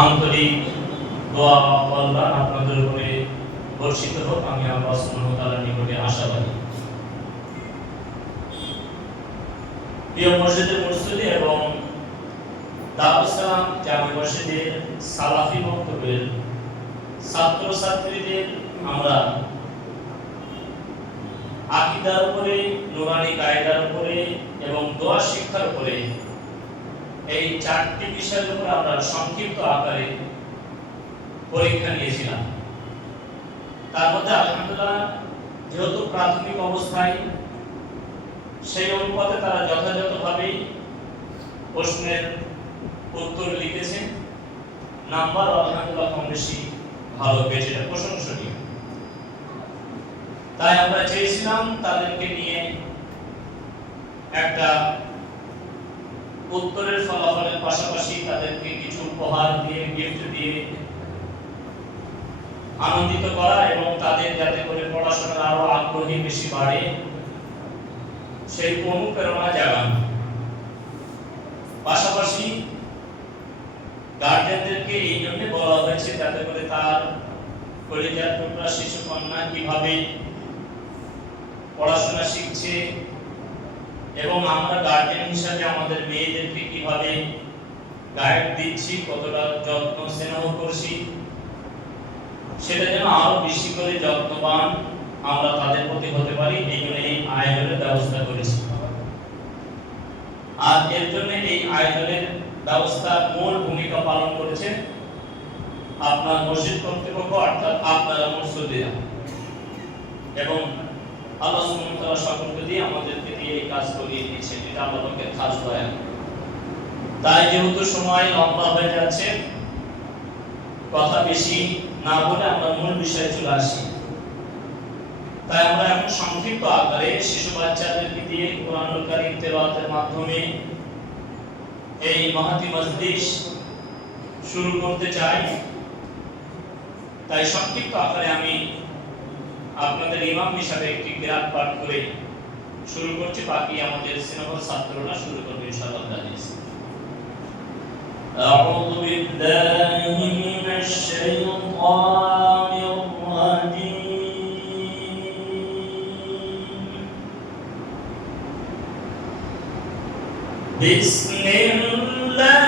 আন্তরিক দোয়া আল্লাহ আপনাদের উপরে বর্ষিত হোক, আমি আল্লাহ সুবহানাহু ওয়া তাআলার নিকটে আশাবাদী। প্রিয় মসজিদের মুসল্লি এবং দারুস সালাম জামে মসজিদের সালাফি বক্তব্যের ছাত্র ছাত্রীদের আমরা আকীদার উপরে, নুরানি কায়দার উপরে এবং দোয়া শিক্ষার উপরে এই চারটি বিষয়ের উপর আমরা সংক্ষিপ্ত আকারে পরীক্ষা নিয়েছিলাম। তার মধ্যে আলহামদুলিল্লাহ যেহেতু প্রাথমিক অবস্থায় সেই অনুপাতে তারা যথাযথভাবে প্রশ্নের উত্তর লিখেছে, নাম্বার আলহামদুলিল্লাহ কম বেশি ভালো পেয়েছে, এটা প্রশংসনীয়। তাই আমরা চেয়েছিলাম তাদেরকে নিয়ে একটা উত্তরের ফলাফলের পাশাপাশি তাদেরকে কিছু উপহার দিয়ে, গিফট দিয়ে আনন্দিত করা এবং তাদের যাতে করে পড়াশোনার আরো আগ্রহী বেশি বাড়ে সেই অনুপ্রেরণা জাগানো। পাশাপাশি গার্জেনদেরকে এই জন্য বলা হয়েছে যাতে করে তার কলিজার টুকরা শিশু কন্যা কিভাবে পড়াশোনা শিখছে এবং আমরা গার্জেন হিসেবে আমাদের মেয়েদেরকে কিভাবে গাইড দিচ্ছি, কতটা যত্ন স্নেহ করছি, সেটা যেন আরো বেশি করে যত্নবান আমরা তাদের প্রতি হতে পারি, এই জন্য এই আয়োজনের ব্যবস্থা করেছি। আর এর জন্য এই আয়োজনের ব্যবস্থা মূল ভূমিকা পালন করেছে আপনার মসজিদ কর্তৃপক্ষ, অর্থাৎ আপনারা মুসল্লিরা, এবং আল্লাহ সুবহানাহু ওয়া তাআলা সকলকে দিয়ে আমাদেরকে দিয়ে এই কাজ করিয়ে দিয়েছে, এটা আল্লাহকে খাস দয়া। তাই যেহেতু সময় লম্বা হয়ে যাচ্ছে, কথা বেশি না বলে আমরা মূল বিষয়ে চলে আসি। তাই আমরা এখন সংক্ষিপ্ত আকারে শিশু বাচ্চাদেরকে দিয়ে কোরআনুল কারীম তেলাওয়াতের মাধ্যমে এই মহতি মজলিস শুরু করতে চাই। তাই সংক্ষিপ্ত আকারে আমি আপনাদের ইমাম হিসাবে একটি কিরাত পাঠ করে শুরু করছি, বাকি আমাদের সিনিয়র ছাত্ররা শুরু করবে ইনশাআল্লাহ। আউযু বিল্লাহি মিনাশ শাইতানির রাজীম। বিসমিল্লাহ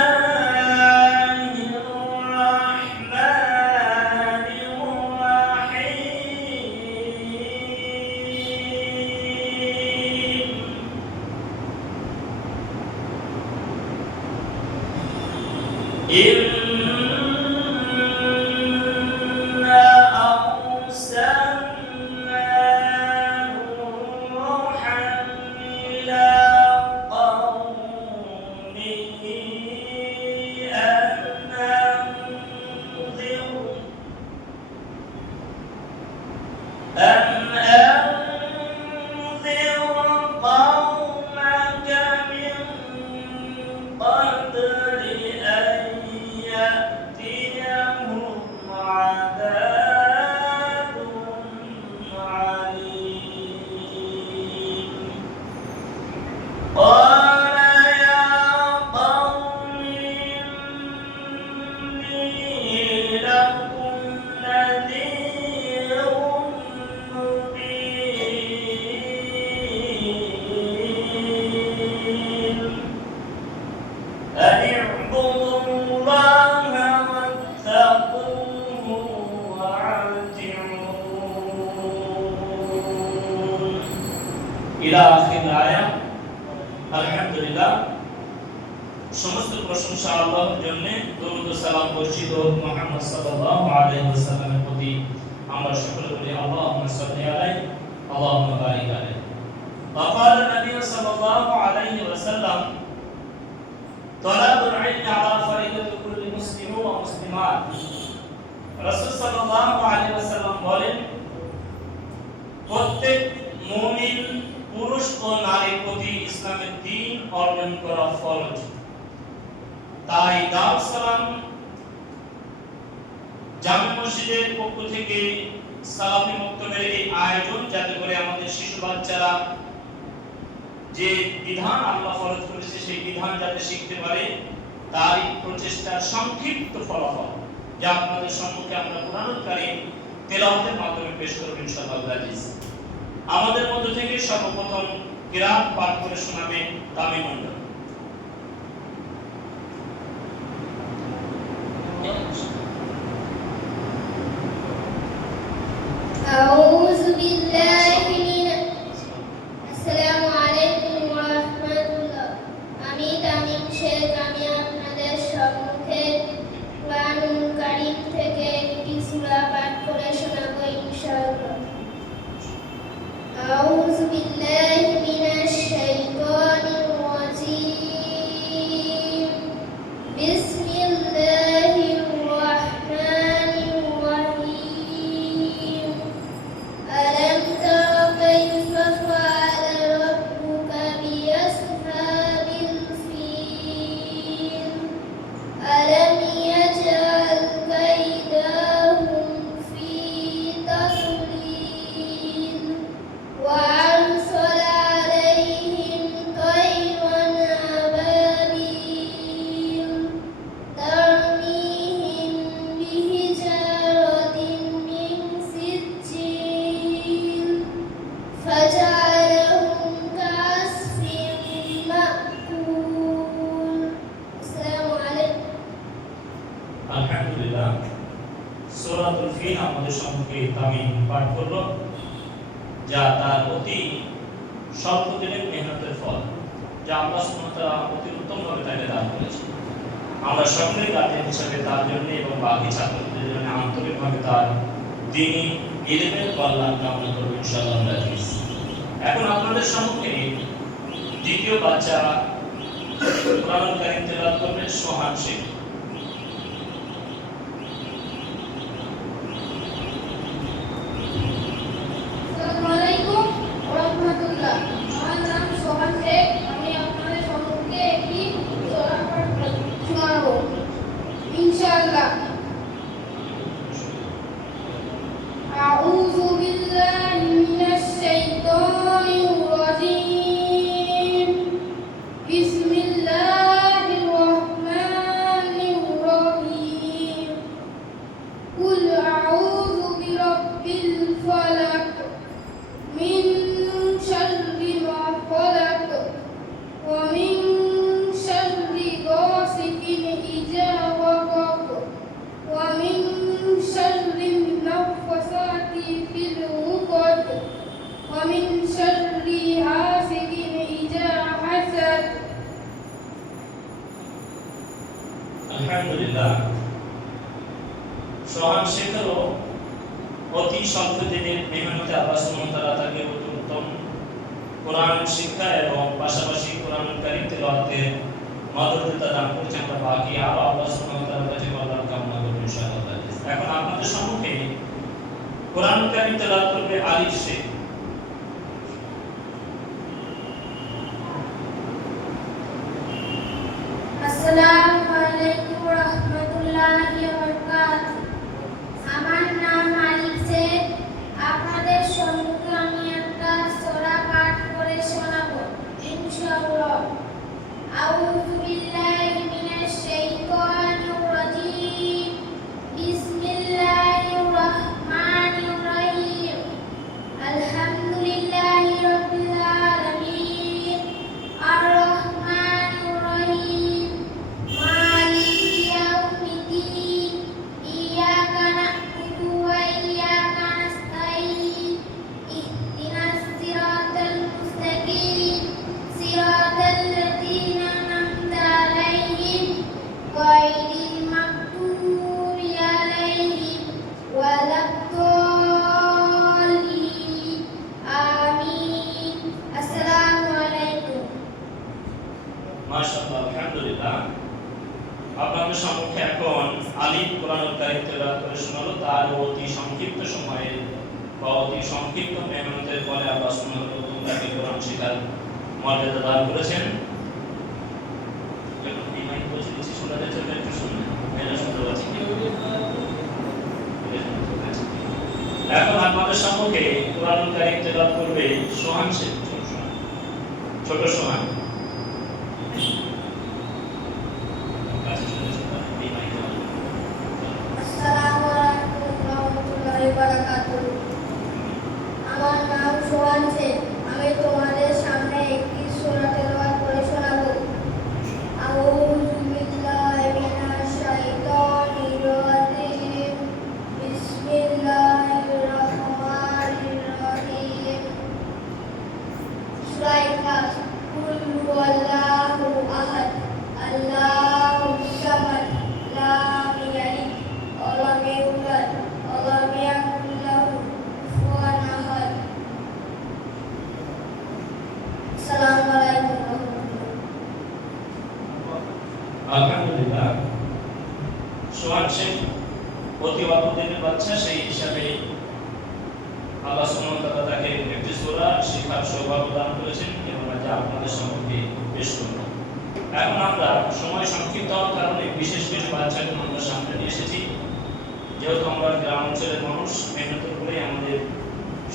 আলহামদুলিল্লাহ। সমস্ত প্রশংসা আল্লাহর জন্য, দরুদ ও সালাম বর্ষিত হোক মুহাম্মদ সাল্লাল্লাহু আলাইহি ওয়াসাল্লামের প্রতি। আমরা সকলে বলি আল্লাহুম্মা সাল্লি আলাইহি আল্লাহুম্মা বারিক আলাইহি। وقال النبي صلى الله عليه وسلم طلب العلم على فريضة كل مسلم ومسلمات। রাসূল সাল্লাল্লাহু আলাইহি ওয়াসাল্লাম বলেন, প্রত্যেক মুমিন পুরুষ ও নারীর প্রতি ইসলামের দ্বীন অর্জন করা ফরজ। তাই দারুস সালাম জামে মসজিদের পক্ষ থেকে সালাফি মক্তবের এই আয়োজন, যাতে করে আমাদের শিশু বাচ্চারা যে বিধান আল্লাহ ফরজ করেছে সেই বিধান যাতে শিখতে পারে, তারই প্রচেষ্টার সংক্ষিপ্ত ফলাফল যা আপনাদের সম্মুখে আমরা কোরআনুল কারীম তেলাওয়াতের মাধ্যমে পেশ করব ইনশাআল্লাহ আজিজ। আমাদের মধ্য থেকে সর্বপ্রথম কিরাত পাঠ করে শোনাবে তামিম মণ্ডল। أعوذ بالله من আসসালামু আলাইকুম ওয়া রাহমাতুল্লাহ। আমি তামিম শেখ, আমি আপনাদের সম্মুখে কুরআনুল কারীম থেকে একটি সূরা পাঠ করে শোনাবো ইনশাআল্লাহ। আউযু বিল্লাহি মিনাশ শাইতানির রাজীম। বিসমিল্লাহির রাহমানির রাহিম। ألم تر كيف فعل ربك بأصحاب الفيل ألم يجعل كيدهم في تضليل وأرسل عليهم طيرا أبابيل ترميهم بحجارة من سجيل فجعلهم كعصف مأكول السلام عليكم আলহামদুলিল্লাহ, সূরাতুল ফিল আমাদের সম্মুখে তামিম পাঠ করলো, যা তার অতি স্বল্প দিনের মেহনতের ফল, যা আল্লাহ সুবহানাহু ওয়া তাআলা অতি উত্তমভাবে তাকে দান করেছেন। আমরা সকলেই গার্ডিয়ান হিসেবে তার জন্য এবং বাকি ছাত্রদের জন্য আন্তরিকভাবে তার দ্বীনি ইলমের কল্যাণ কামনা করব ইনশাআল্লাহ আজিজ। এখন আপনাদের সম্মুখে দ্বিতীয় বাচ্চা কোরআনুল কারীম তেলাওয়াত করবেন সোহান শেখ। আসসালামু আলাইকুম ওয়া রাহমাতুল্লাহ। আমার নাম সোহান শেখ, আমি আপনাদের সম্মুখে একটি সূরা পাঠ করে শোনাবো ইনশাআল্লাহ। أعوذ بالله من الشيطان الرجيم. بسم الله الرحمن الرحيم. قل أعوذ برب الفلق من شر ما خلق ومن شر غاسق إذا وقب ومن شر النفاثات في العقد ومن شر حاسد إذا حسد আলহামদুলিল্লাহ, সোহান শেখেরও অতি স্বল্প দিনের মেহনতে আল্লাহ সুবহানাহু ওয়া তাআলা তাকে অতি উত্তম কোরআন শিক্ষা এবং পাশাপাশি কোরআনুল কারীম তেলাওয়াতের মাধুর্যতা দান করেছেন। আমরা বাকি আরো আল্লাহ সুবহানাহু ওয়া তাআলার কাছে কল্যাণ কামনা করব ইনশাআল্লাহ। এখন আপনাদের সম্মুখে কোরআনুল কারীম তেলাওয়াত করবে আলিফ শেখ। আসসালামু আলাইকুম ওয়া রাহমাতুল্লাহি ওয়া বারাকাতুহু। আমার নাম আলিফ শেখ, আপনাদের সম্মুখে আমি একটা সূরা পাঠ করে শোনাবো ইনশাআল্লাহ। আউযু বিল্লাহি মিনাশ শাইতানির রাজীম। বিসমিল্লাহির রাহমানির রাহিম। আলহামদুলিল্লাহি রাব্বিল আলামিন আর রহমানির রহিম মালিকি ইয়াউমিদ্দিন ইয়্যাকা না'বুদু ওয়া ইয়্যাকা নাস্তাঈন ইহদিনাস সিরাতাল মুস্তাকিম সিরাতাল লাযীনা আন'আমতা আলাইহিম গায়রিল মাগদুবি আলাইহিম ওয়ালাদ-দাল্লিন আমিন। আসসালামু আলাইকুম। মাশাআল্লাহ, আলহামদুলিল্লাহ। আপনাদের সম্মুখে এখন আলিফ কোরআনুল কারীম তেলাওয়াত করে শোনালো। তার অতি সংক্ষিপ্ত সময়ে বা অতি সংক্ষিপ্ত মেহনতের ফলে আল্লাহ সুবহানাহু ওয়া তাআলা তাকে কোরআন শেখার মর্যাদা দান করেছেন। এখন এই মাইক বলছি শোনা যাচ্ছে, একটু শুনুন, এটা শুনতে পাচ্ছি কি? এখন আপনাদের সম্মুখে কোরআনুল কারীম তেলাওয়াত করবে সোহান শেখ। ছোট সোহান। সোহান শেখ অতি অল্প দিনের বাচ্চা, সেই হিসাবে আল্লাহ সুবহানাহু ওয়া তাআলা তাকে একটি সূরা শিক্ষার সৌভাগ্য দান করেছেন এবং আজ আপনাদের সম্মুখে পেশ করব। এখন আমরা সময় সংক্ষিপ্ত হওয়ার কারণে বিশেষ কিছু বাচ্চাকে আমরা সামনে নিয়ে এসেছি। যেহেতু আমরা গ্রাম অঞ্চলের মানুষ, মেহনত করে আমাদের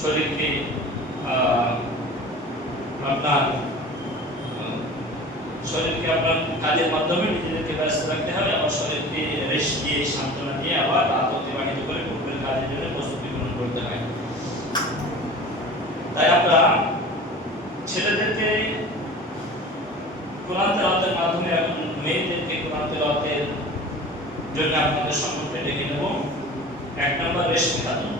শরীরকে আপনার কাজের মাধ্যমে নিজেদেরকে ব্যস্ত রাখতে হবে, আবার শরীরকে রেস্ট দিয়ে সান্ত্বনা দিয়ে আবার রাত অতিবাহিত করে পূর্বের কাজের জন্য প্রস্তুতি গ্রহণ করতে হয়। তাই আমরা ছেলেদেরকে কোরআন তেলাওয়াতের মাধ্যমে এবং মেয়েদেরকে কোরআন তেলাওয়াতের জন্য আপনাদের সম্মুখে ডেকে নেব। 1 নম্বর রেশমি খাতুন।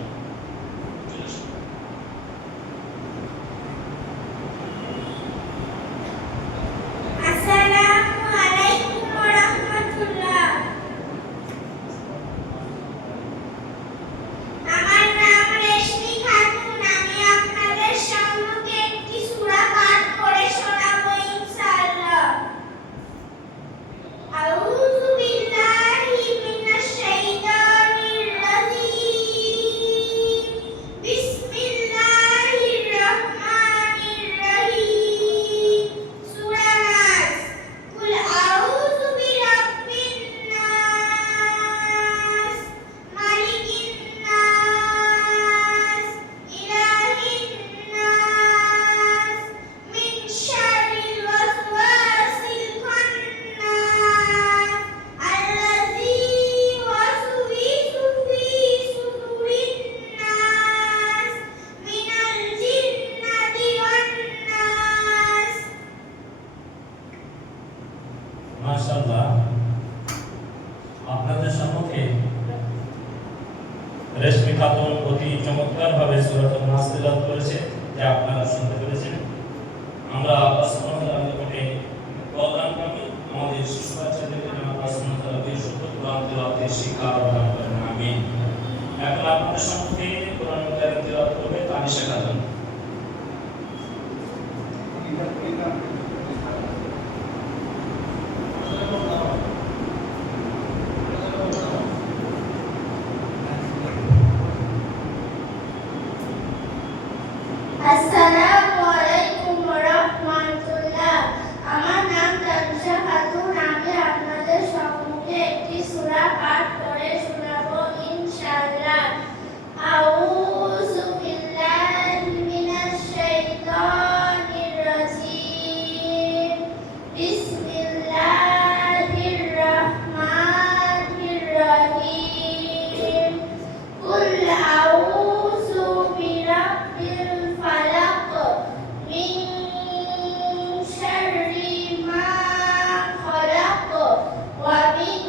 মাশাআল্লাহ, আপনাদের সম্মুখে রেশমি খাতুন অতি চমৎকার ভাবে সূরাতুন নাস তেলাওয়াত করেছে, যা আপনারা শুনতে পেরেছেন। আমরা আল্লাহ সুবহানাহু ওয়া তাআলার নিকটে দোয়া করি আমাদের শিশু বাচ্চাদেরকে যেন আল্লাহ সুবহানাহু ওয়া তাআলা বিশুদ্ধ কোরআন তেলাওয়াতের শিক্ষা প্রদান করেন, আমিন। এখন আপনাদের সম্মুখে কোরআন কারীম তেলাওয়াত করবে তানিশা খাতুন। আসসালামু আলাইকুম ওয়া রাহমাতুল্লাহ। আমার নাম তানিশা খাতুন। আমি আপনাদের সম্মুখে একটি সূরা পাঠ করে শোনাবো ইনশাআল্লাহ। আউযু বিল্লাহি মিনাশ শাইতানির রাজীম। বিসমিল্লাহির রাহমানির রহিম। কুল আউযু বিরাব্বিল ফালাক মিন শাররি মা খালাক ওয়া মিন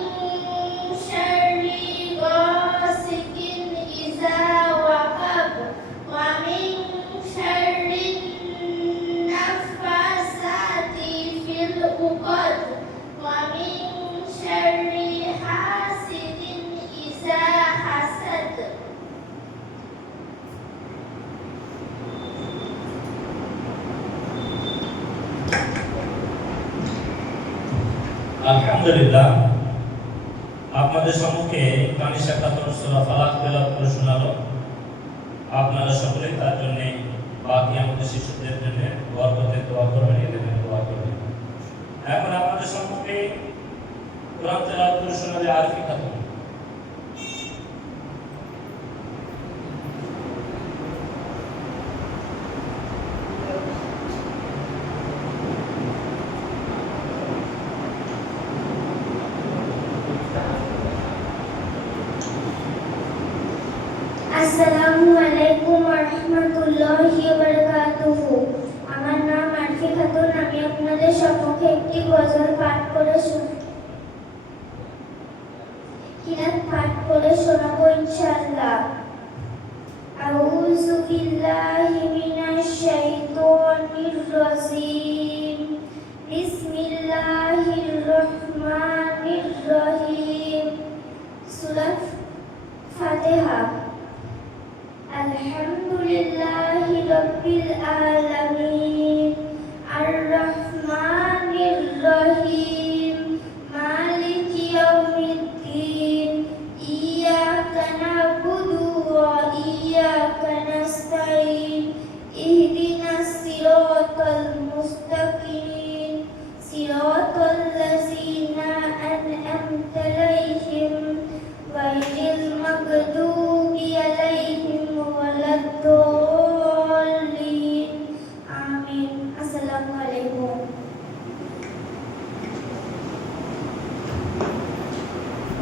শাররি গাসিকিন ইযা ওয়াকাব ওয়া মিন শাররি নাফাসাতি ফিল উকাদ ওয়া মিন শাররি হাসিদিন ইযা হাসাদ। আলহামদুলিল্লাহ, আপনাদের সম্মুখে তানিশা খাতুন সূরা ফালাক তেলাওয়াত করে শোনালো। আপনারা সকলেই তার জন্য বাকি আমাদের শিশুদের জন্য বরকতের দোয়া করবেন, এদের দোয়া করবেন। এখন আপনাদের সম্মুখে কোরআন তেলাওয়াত করে শোনাবে আরফি খাতুন। আসসালামু আলাইকুম ওয়া রাহমাতুল্লাহি ওয়া বারাকাতুহু। আমার নাম আরফি খাতুন। আমি আপনাদের সম্মুখে একটি গজল পাঠ করে শোনাবো ইনশাআল্লাহ। আউযু বিল্লাহি মিনাশ শাইতানির রাজীম। বিসমিল্লাহির রহমানির রহিম। সূরা ফাতিহা। আলহামদুলিল্লাহি রাব্বিল আলামিন আর রহমানির রহিম মালিকি ইয়াউমিদ্দিন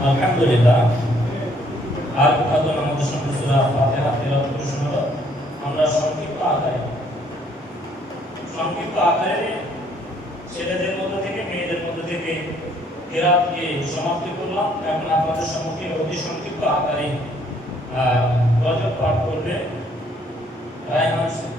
আলহামদুলিল্লাহ। আর আদম আমাদের সামনে সূরা ফাতিহা তেলাওয়াত করে শোনালো। আমরা সংক্ষিপ্ত আকারে ছেলেদের মধ্য থেকে মেয়েদের মধ্য থেকে কেরাতকে সমাপ্তি করলাম। এখন আপনাদের সম্মুখে অতি সংক্ষিপ্ত আকারে গজল পাঠ করবে রায়হান হোসেন।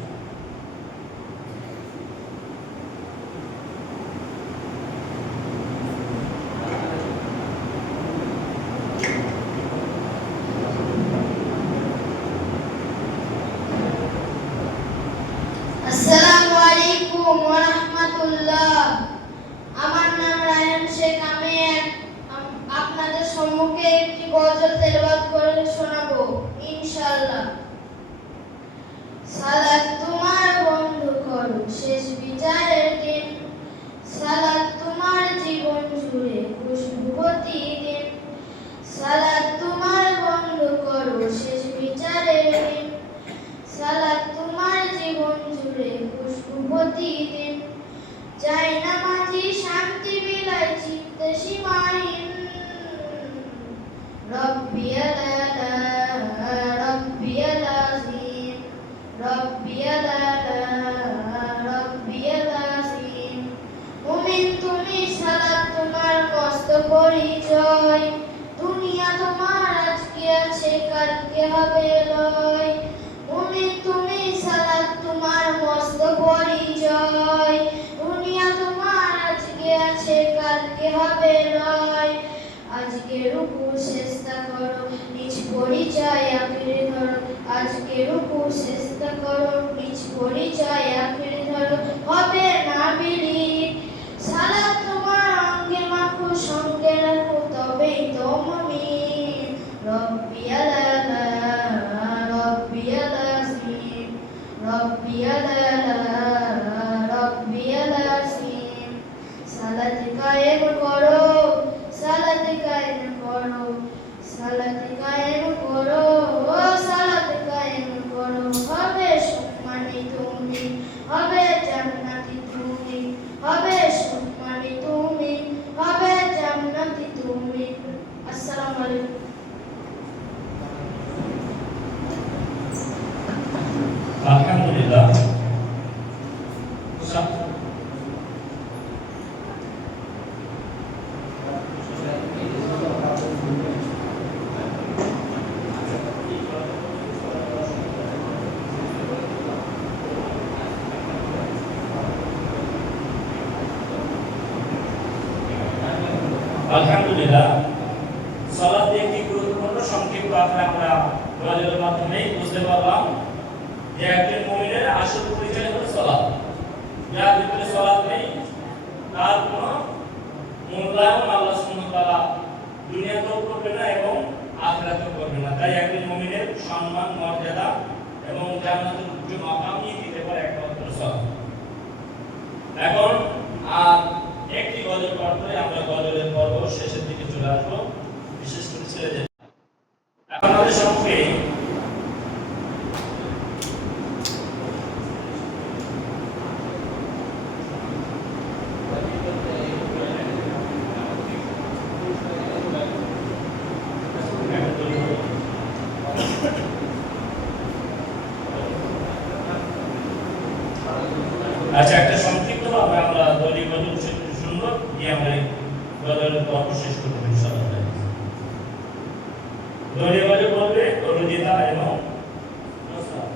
আসসালামু আলাইকুম ওয়া রাহমাতুল্লাহ। আমার নাম রায়হান শেখ। আমি আপনাদের সম্মুখে একটি গজল তেলাওয়াত করে শোনাবো ইনশাআল্লাহ। সালাত তোমার বন্ধু করো শেষ বিচারের দিন, সালাত তোমার জীবন জুড়ে খুশবু প্রতিদিন, সালাত তোমার বন্ধু করো শেষ বিচারের দিন, সালাত তোমার জীবন জুড়ে খুশবু প্রতিদিন, যাই নামাজি শান্তি বিলাই চিত্তে সীমাহীন, রব্বিয়াল আলা রব্বিয়াল আযীম, রব্বিয়াল আলা রব্বিয়াল আযীম। মুমিন তুমি সালাত তোমার মস্ত পরিচয়, দুনিয়া তোমার আজকে আছে কালকে হবে লয়। মুমিন তুমি সালাত তোমার মস্ত পরিচয়, দুনিয়া তোমার আজকে আছে কালকে হবে লয়। আজকে রুকু চেষ্টা করো নিজ পরিচয় আঁকড়ে ধরো, আজকে রুকু চেষ্টা করো নিজ পরিচয় আঁকড়ে ধরো, হবে না বিলীন। সালাত তোমার অঙ্গে মাখো সঙ্গে রাখো তবেই তো মুমিন, রব্বিয়াল আলা রব্বিয়াল আযীম, রব্বিয়াল আলা রব্বিয়াল আযীম। সালাত কায়েম করো, সালাত কায়েম করো, সালাত কায়েম করো, সালাত কায়েম করো, হবে সম্মানী তুমি, হবে জান্নাতি তুমি, হবে সম্মানী তুমি, হবে জান্নাতি তুমি। আসসালামু আলাইকুম। আলহামদুলিল্লাহ। আলহামদুলিল্লাহ। সালাত একটি গুরুত্বপূর্ণ সংক্ষিপ্ত আকারে আমরা গজলের মাধ্যমে বুঝতে পারলাম যে একজন মুমিনের আসল পরিচয় হলো সালাত। যার ভিতরে সালাত নেই তার কোনো মূল্যায়ন আল্লাহ সুবহানাহু ওয়া তাআলা দুনিয়াতেও করবে না এবং আখিরাতেও করবে না। তাই একজন মুমিনের সম্মান মর্যাদা এবং জান্নাতের উচ্চ মাকাম নিয়ে দিতে পারে একমাত্র সালাত। এখন আর একটি গজল পাঠ করে আমরা গজলের পর্ব শেষের দিকে চলে আসবো, বিশেষ করে ছেলেদের। এখন আমাদের সম্মুখে আচ্ছা, একটা সংক্ষিপ্ত ভাবে আমরা দলীয় গজল সুন্দর দিয়ে আমরা গজলের পর্ব শেষ করবো ইনশাআল্লাহ। দলীয় গজল বলবে রুজিতা এবং নুসরাত।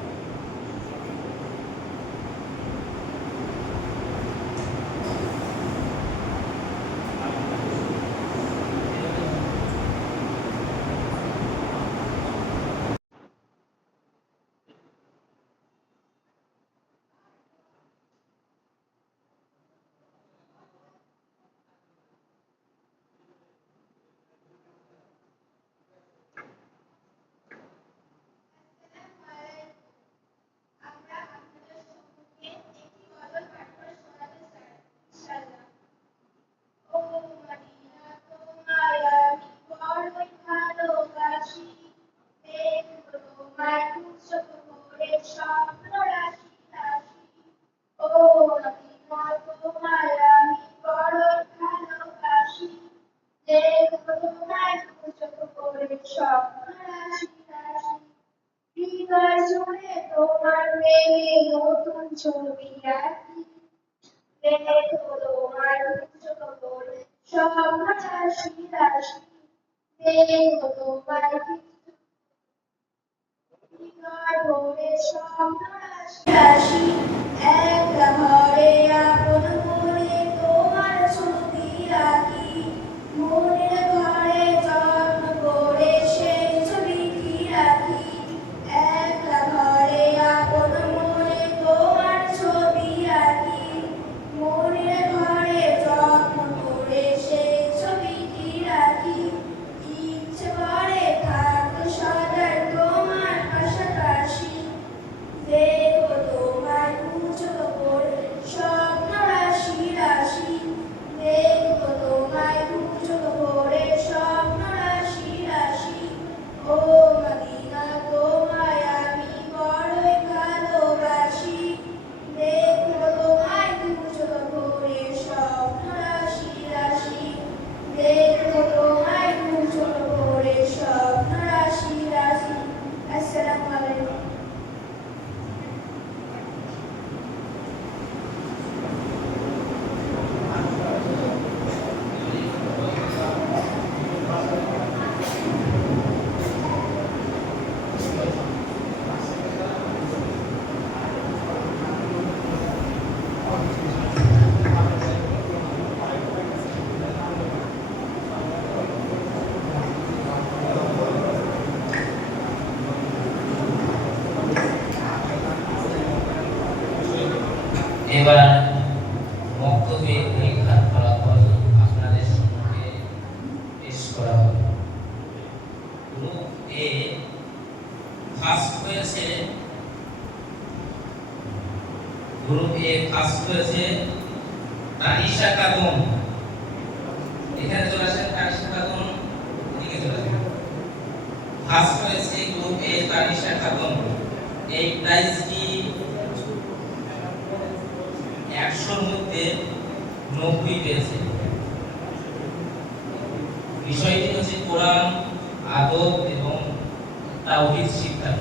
ছবি আঁকি দেখো তোমার চোখ পড়ে স্বপ্ন রাশি রাশি দেখো তোমার ভোরে স্বপ্ন রাশি রাশি একলা ঘরে আপন মনে তোমার ছবি আঁকি মনের ঘরে যত্ন করে সেই ছবিটি রাখি একলা ঘরে আপন মনে তোমার ছবি আঁকি মনের ঘরে যত্ন করে সেই ছবিটি রাখি ইচ্ছে করে থাকতে সদাই তোমার পাশাপাশি দেখো তোমার চোখ পড়ে স্বপ্ন রাশি রাশি দেখো তোমায় চোখ পড়ে স্বপ্ন রাশি রাশি ও মদিনা তোমায় আমি বড়ই ভালোবাসি দেখো তোমায় চোখ পড়ে স্বপ্ন রাশি রাশি দেখো তোমায় চোখ পড়ে স্বপ্ন রাশি রাশি। আসসালামু আলাইকুম। এবার বক্তব্যে পরীক্ষার ফলাফল আপনাদের সম্মুখে পেশ করা হবে। গ্রুপ এ ফার্স্ট হয়েছে তানিশা খাতুন। এখানে চলে আসেন তানিশা খাতুন, এদিকে চলে আসেন। ফার্স্ট হয়েছে গ্রুপ এ তানিশা খাতুন। এই প্রাইজটি 100-র মধ্যে 90 পেয়েছে। বিষয়টি হচ্ছে কোরআন, আদব এবং তাওহীদ শিক্ষা।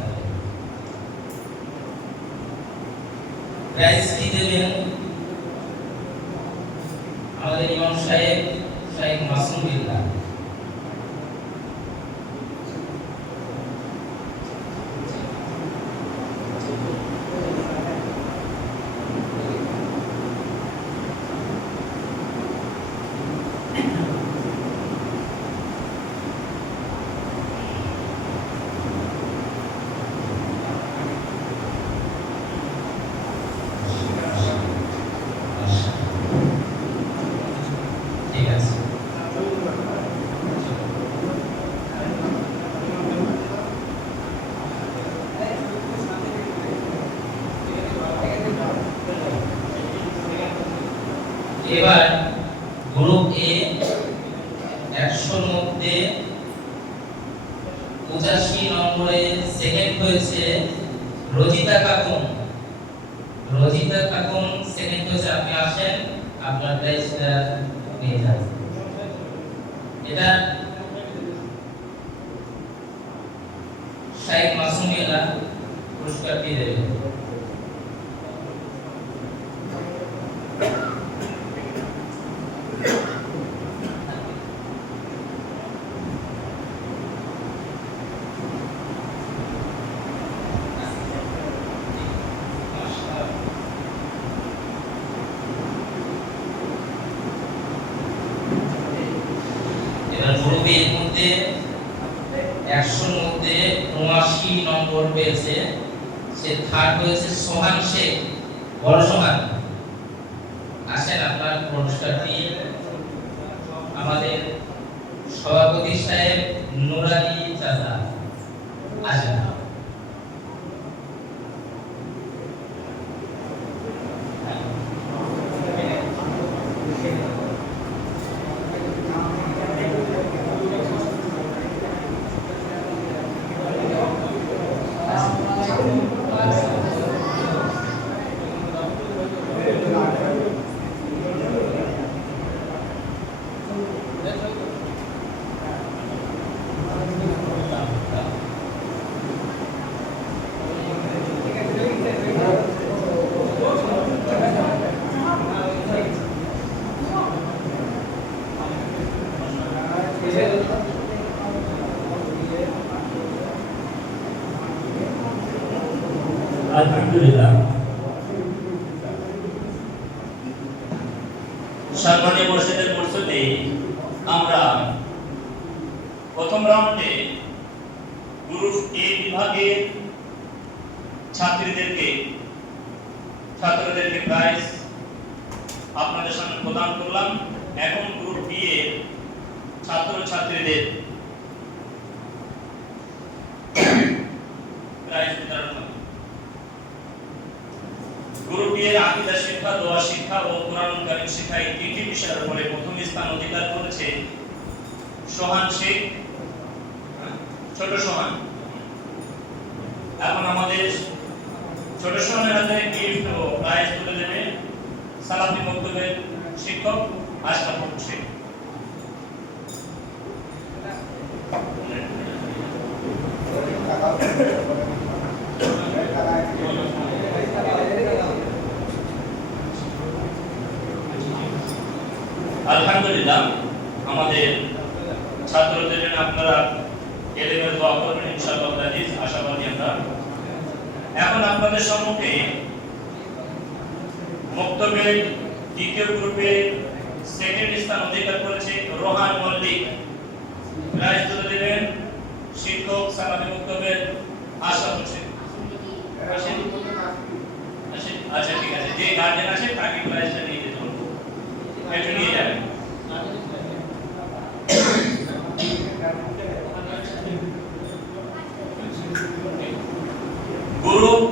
প্রাইজটি দেবেন আমাদের ইমাম সাহেব শাইখ মাসুম বিল্লাহ। ঠিক আছে, এবার গ্রুপ এ 100-র মধ্যে 85 নম্বরে সেকেন্ড হয়েছে রজিতা খাতুন। সেকেন্ড হয়েছে। আপনি আসেন, আপনার প্রাইজটা নিয়ে যান। এটা শাইখ মাসুম বিল্লাহ পুরস্কার দিয়ে দেবেন। এবার গ্রুপের মধ্যে 100-র মধ্যে 79 নম্বর পেয়েছে। সে থার্ড হয়েছে সোহান শেখ। বড় সোহান, আসেন, আপনার পুরস্কারটি আমাদের সভাপতি সাহেব নুরানি চাচা আসেন। আলহামদুলিল্লাহ। সম্মানীয় মসজিদের মুরশিদে আমরা প্রথম রাউন্ডে গ্রুপ এ বিভাগের ছাত্রদেরকে প্রাইজ আপনাদের সামনে প্রদান করলাম। এখন গ্রুপ বি এর ছাত্রছাত্রীদের প্রাইজ বিতরণ হবে। গ্রুপ বি এর আকীদা শিক্ষা, দোয়া শিক্ষা ও কোরআনুল কারীম শিক্ষা এই তিনটি বিষয়ের উপরে প্রথম স্থান অধিকার করেছে সোহান শেখ, ছোট সোহান। এখন আমাদের ছোট সোহানের হাতে গিফট ও প্রাইজ তুলে দেবে সালাফি বক্তব্যের শিক্ষক আশরাফুল শেখ। আলহামদুলিল্লাহ, আমাদের ছাত্রদের জন্য আপনারা এলেমের দোয়া করবেন ইনশাআল্লাহ আজিজ, আশাবাদী আমরা। এখন আপনাদের সম্মুখে বক্তব্যের দ্বিতীয় গ্রুপে সেকেন্ড স্থান অধিকার করেছে রোহান মল্লিক। প্রাইজ তুলে দেবেন শিক্ষক সালাফি বক্তব্যের আশরাফ হোসেন। আচ্ছা ঠিক আছে, যে গার্জেন আছে তাকে প্রাইজটা নিয়ে যেতে হবে, একটু নিয়ে যাবেন। গ্রুপ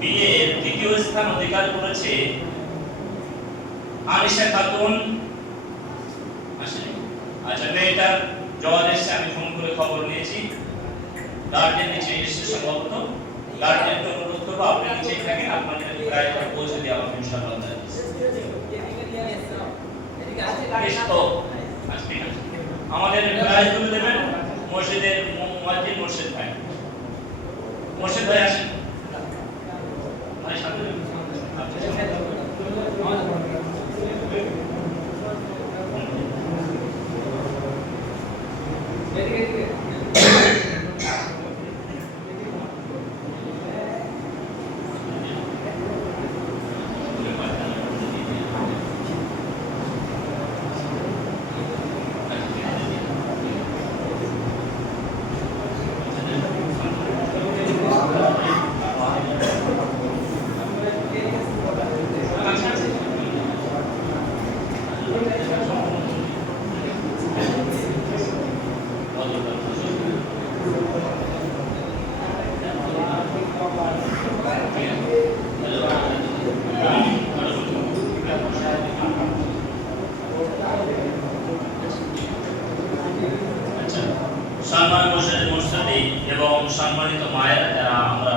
বি এর দ্বিতীয় স্থান অধিকার করেছে আনিশা খাতুন। আচ্ছা, মেয়েটার জবাব এসেছে, আমি ফোন করে খবর নিয়েছি। গার্জেন নিচে এসেছে সম্ভবত। গার্জেনকে অনুরোধ করবো আপনি নিচেই থাকেন, আপনাদের প্রাইজটা পৌঁছে দেওয়া হবে ইনশাআল্লাহ। আমাদের প্রাইজ তুলে দেবেন মসজিদের মুয়াজ্জিন মুর্শিদ ভাই। মুর্শিদ ভাই আসেন। ভাই সামনে সম্মানিত মুরশিদ এবং সম্মানিত মায়েরা যারা আমরা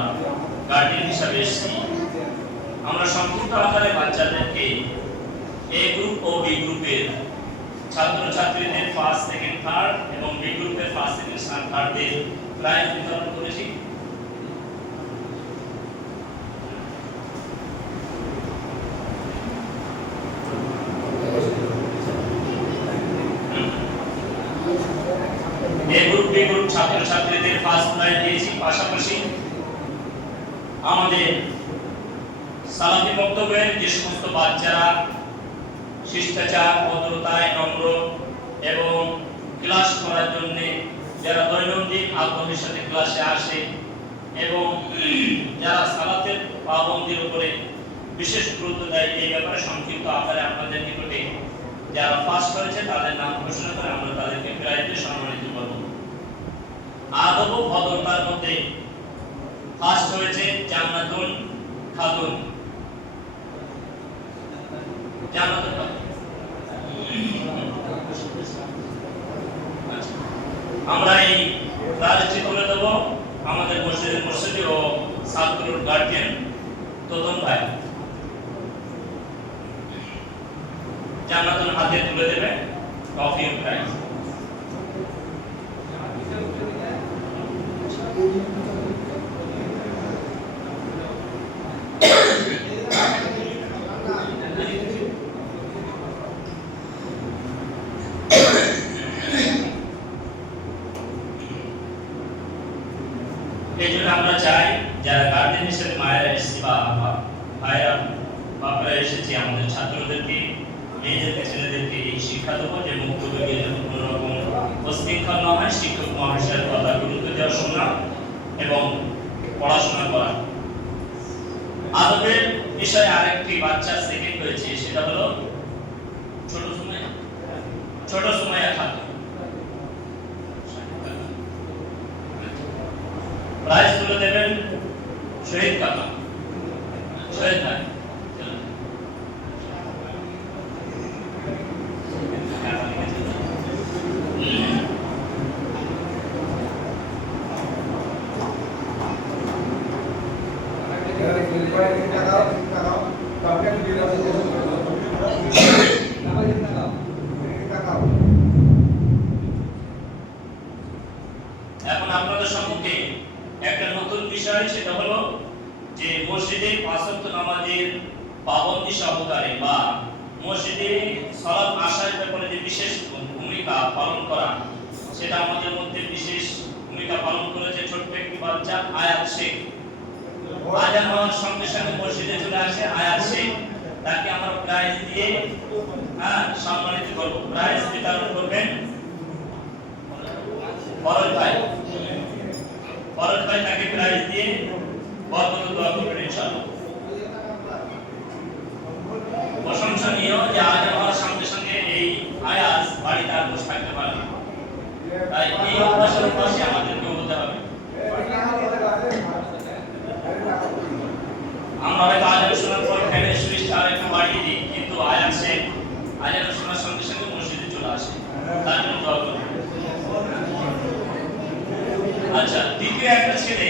গার্ডিয়ান হিসাবে এসেছি, আমরা সংক্ষিপ্ত আকারে বাচ্চাদেরকে এ গ্রুপ ও বি গ্রুপের ছাত্রছাত্রীদের ফার্স্ট, সেকেন্ড, থার্ড এবং বি গ্রুপের ফার্স্ট, সেকেন্ড, থার্ডদের প্রাইজ বিতরণ করেছি। এ গ্রুপ বি গ্রুপ ছাত্রছাত্রীদের ফার্স্ট প্রাইজ দিয়েছি। পাশাপাশি আমাদের সালাফি বক্তব্যের যে সমস্ত বাচ্চারা শিষ্টাচার, ভদ্রতায়, নম্র এবং ক্লাস করার জন্য যারা দৈনন্দিন আগ্রহের সাথে ক্লাসে আসে এবং যারা সালাতের পাবন্দির উপরে বিশেষ গুরুত্ব দেয়, এই ব্যাপারে সংক্ষিপ্ত আকারে আপনাদের নিকটে যারা ফার্স্ট হয়েছে তাদের নাম ঘোষণা করে আমরা তাদেরকে প্রাইজ দিয়ে সম্মানিত করব। আদব ও ভদ্রতার মধ্যে ফার্স্ট হয়েছে জান্নাতুল খাতুন। জান্নাতুল খাতুন, আমরা এই প্রাইজটি তুলে দেব আমাদের মসজিদের মুর্শিদি ও ছাত্রর গার্জিয়ান তোতন ভাই। জান্নাতুল হাতে তুলে দেবে ট্রফি ও প্রাইজ। এই জন্য আমরা চাই যারা গার্জেন হিসেবে মায়েরা এসেছি বা ভাইরা বাপরা এসেছি আমাদের ছাত্রদেরকে মেয়েদেরকে ছেলেদেরকে এই শিক্ষা দেবো যে মুক্ত হয়ে যেন কোনো রকম উশৃঙ্খল না হয়, শিক্ষক মহাশয়ের কথা গুরুত্ব দেওয়া শোনা এবং পড়াশোনা করা। আদবের বিষয়ে আরেকটি বাচ্চা সেকেন্ড হয়েছে, সেটা হলো ছোট সুমাইয়া খাতুন। প্রাইজ তুলে দেবেন শহীদ কাকা, শহীদ ভাই। এখন আপনাদের সম্মুখে একটা নতুন বিষয়, সেটা হলো যে মসজিদে পাঁচ ওয়াক্ত নামাজের পাবন্দী সহকারে বা মসজিদে সালাত আসার ব্যাপারে যে বিশেষ ভূমিকা পালন করা, সেটা আমাদের মধ্যে বিশেষ ভূমিকা পালন করেছে ছোট্ট একটি বাচ্চা আয়াত শেখ। আজান হওয়ার সঙ্গে সঙ্গে মসজিদে চলে আসে আয়াত শেখ, তাকে আমরা প্রাইজ দিয়ে সম্মানিত করব। প্রাইজ বিতরণ করবেন ফরজ ভাই। ফরজ ভাই তাকে প্রাইজ দিয়ে বরকত দোয়া করবেন ইনশাআল্লাহ। প্রশংসনীয় যে আজান হওয়ার সঙ্গে সঙ্গে এই আয়াত বাড়িতে আর বসে থাকতে পারে, তাই এই অভ্যাসের পাশে আমাদেরকে হতে হবে। আমরা হয়তো আজান শোনার পর ফ্যানের সুইচটা আরেকটু বাড়িয়ে দিই, কিন্তু আয়াত শেখ আজান শোনার সঙ্গে সঙ্গে মসজিদে চলে আসে, তার জন্য দোয়া করবেন। আচ্ছা, দ্বিতীয় একটা ছেলে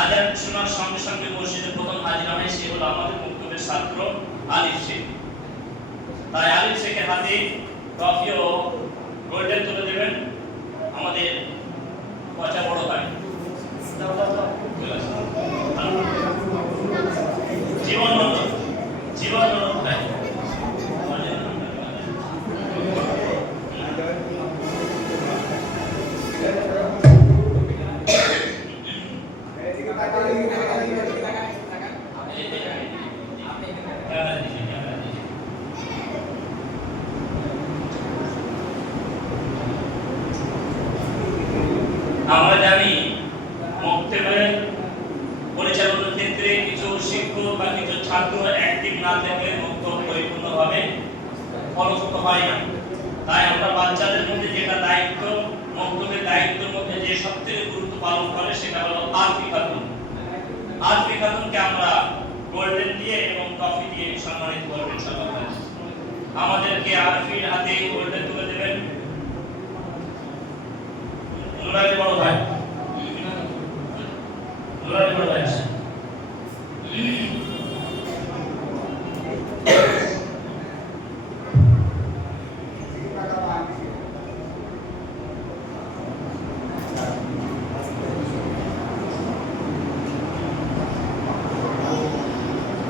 আজান শোনার সঙ্গে সঙ্গে মসজিদে প্রথম হাজির হয়, সে হলো আমাদের মুক্তবের ছাত্র আলিফ শেখ। তাই আলিফ শেখের হাতে ট্রফি ও গোল্ডেন তুলে দেবেন আমাদের বাচ্চা বড় ভাই জীবন ভাই। আমরা জানি মুক্তবের পরিচালনার ক্ষেত্রে কিছু শিক্ষক বা কিছু ছাত্র অ্যাক্টিভ না থাকলে মুক্ত পরিপূর্ণভাবে ফলপ্রসূ হয় না। তাই আমরা বাচ্চাদের মধ্যে যেটা দায়িত্ব, মুক্তবের দায়িত্বের মধ্যে যে সবথেকে গুরুত্ব পালন করে সেটা হলো আরফি খাতুন। আরফি খাতুনকে আমরা গোল্ডেন দিয়ে এবং ট্রফি দিয়ে সম্মানিত করবেন ইনশাআল্লাহ। আমাদেরকে আরফির হাতে গোল্ডেন তুলে দেবেন নুরালি বড় ভাই। নুরালি বড় ভাই আসেন।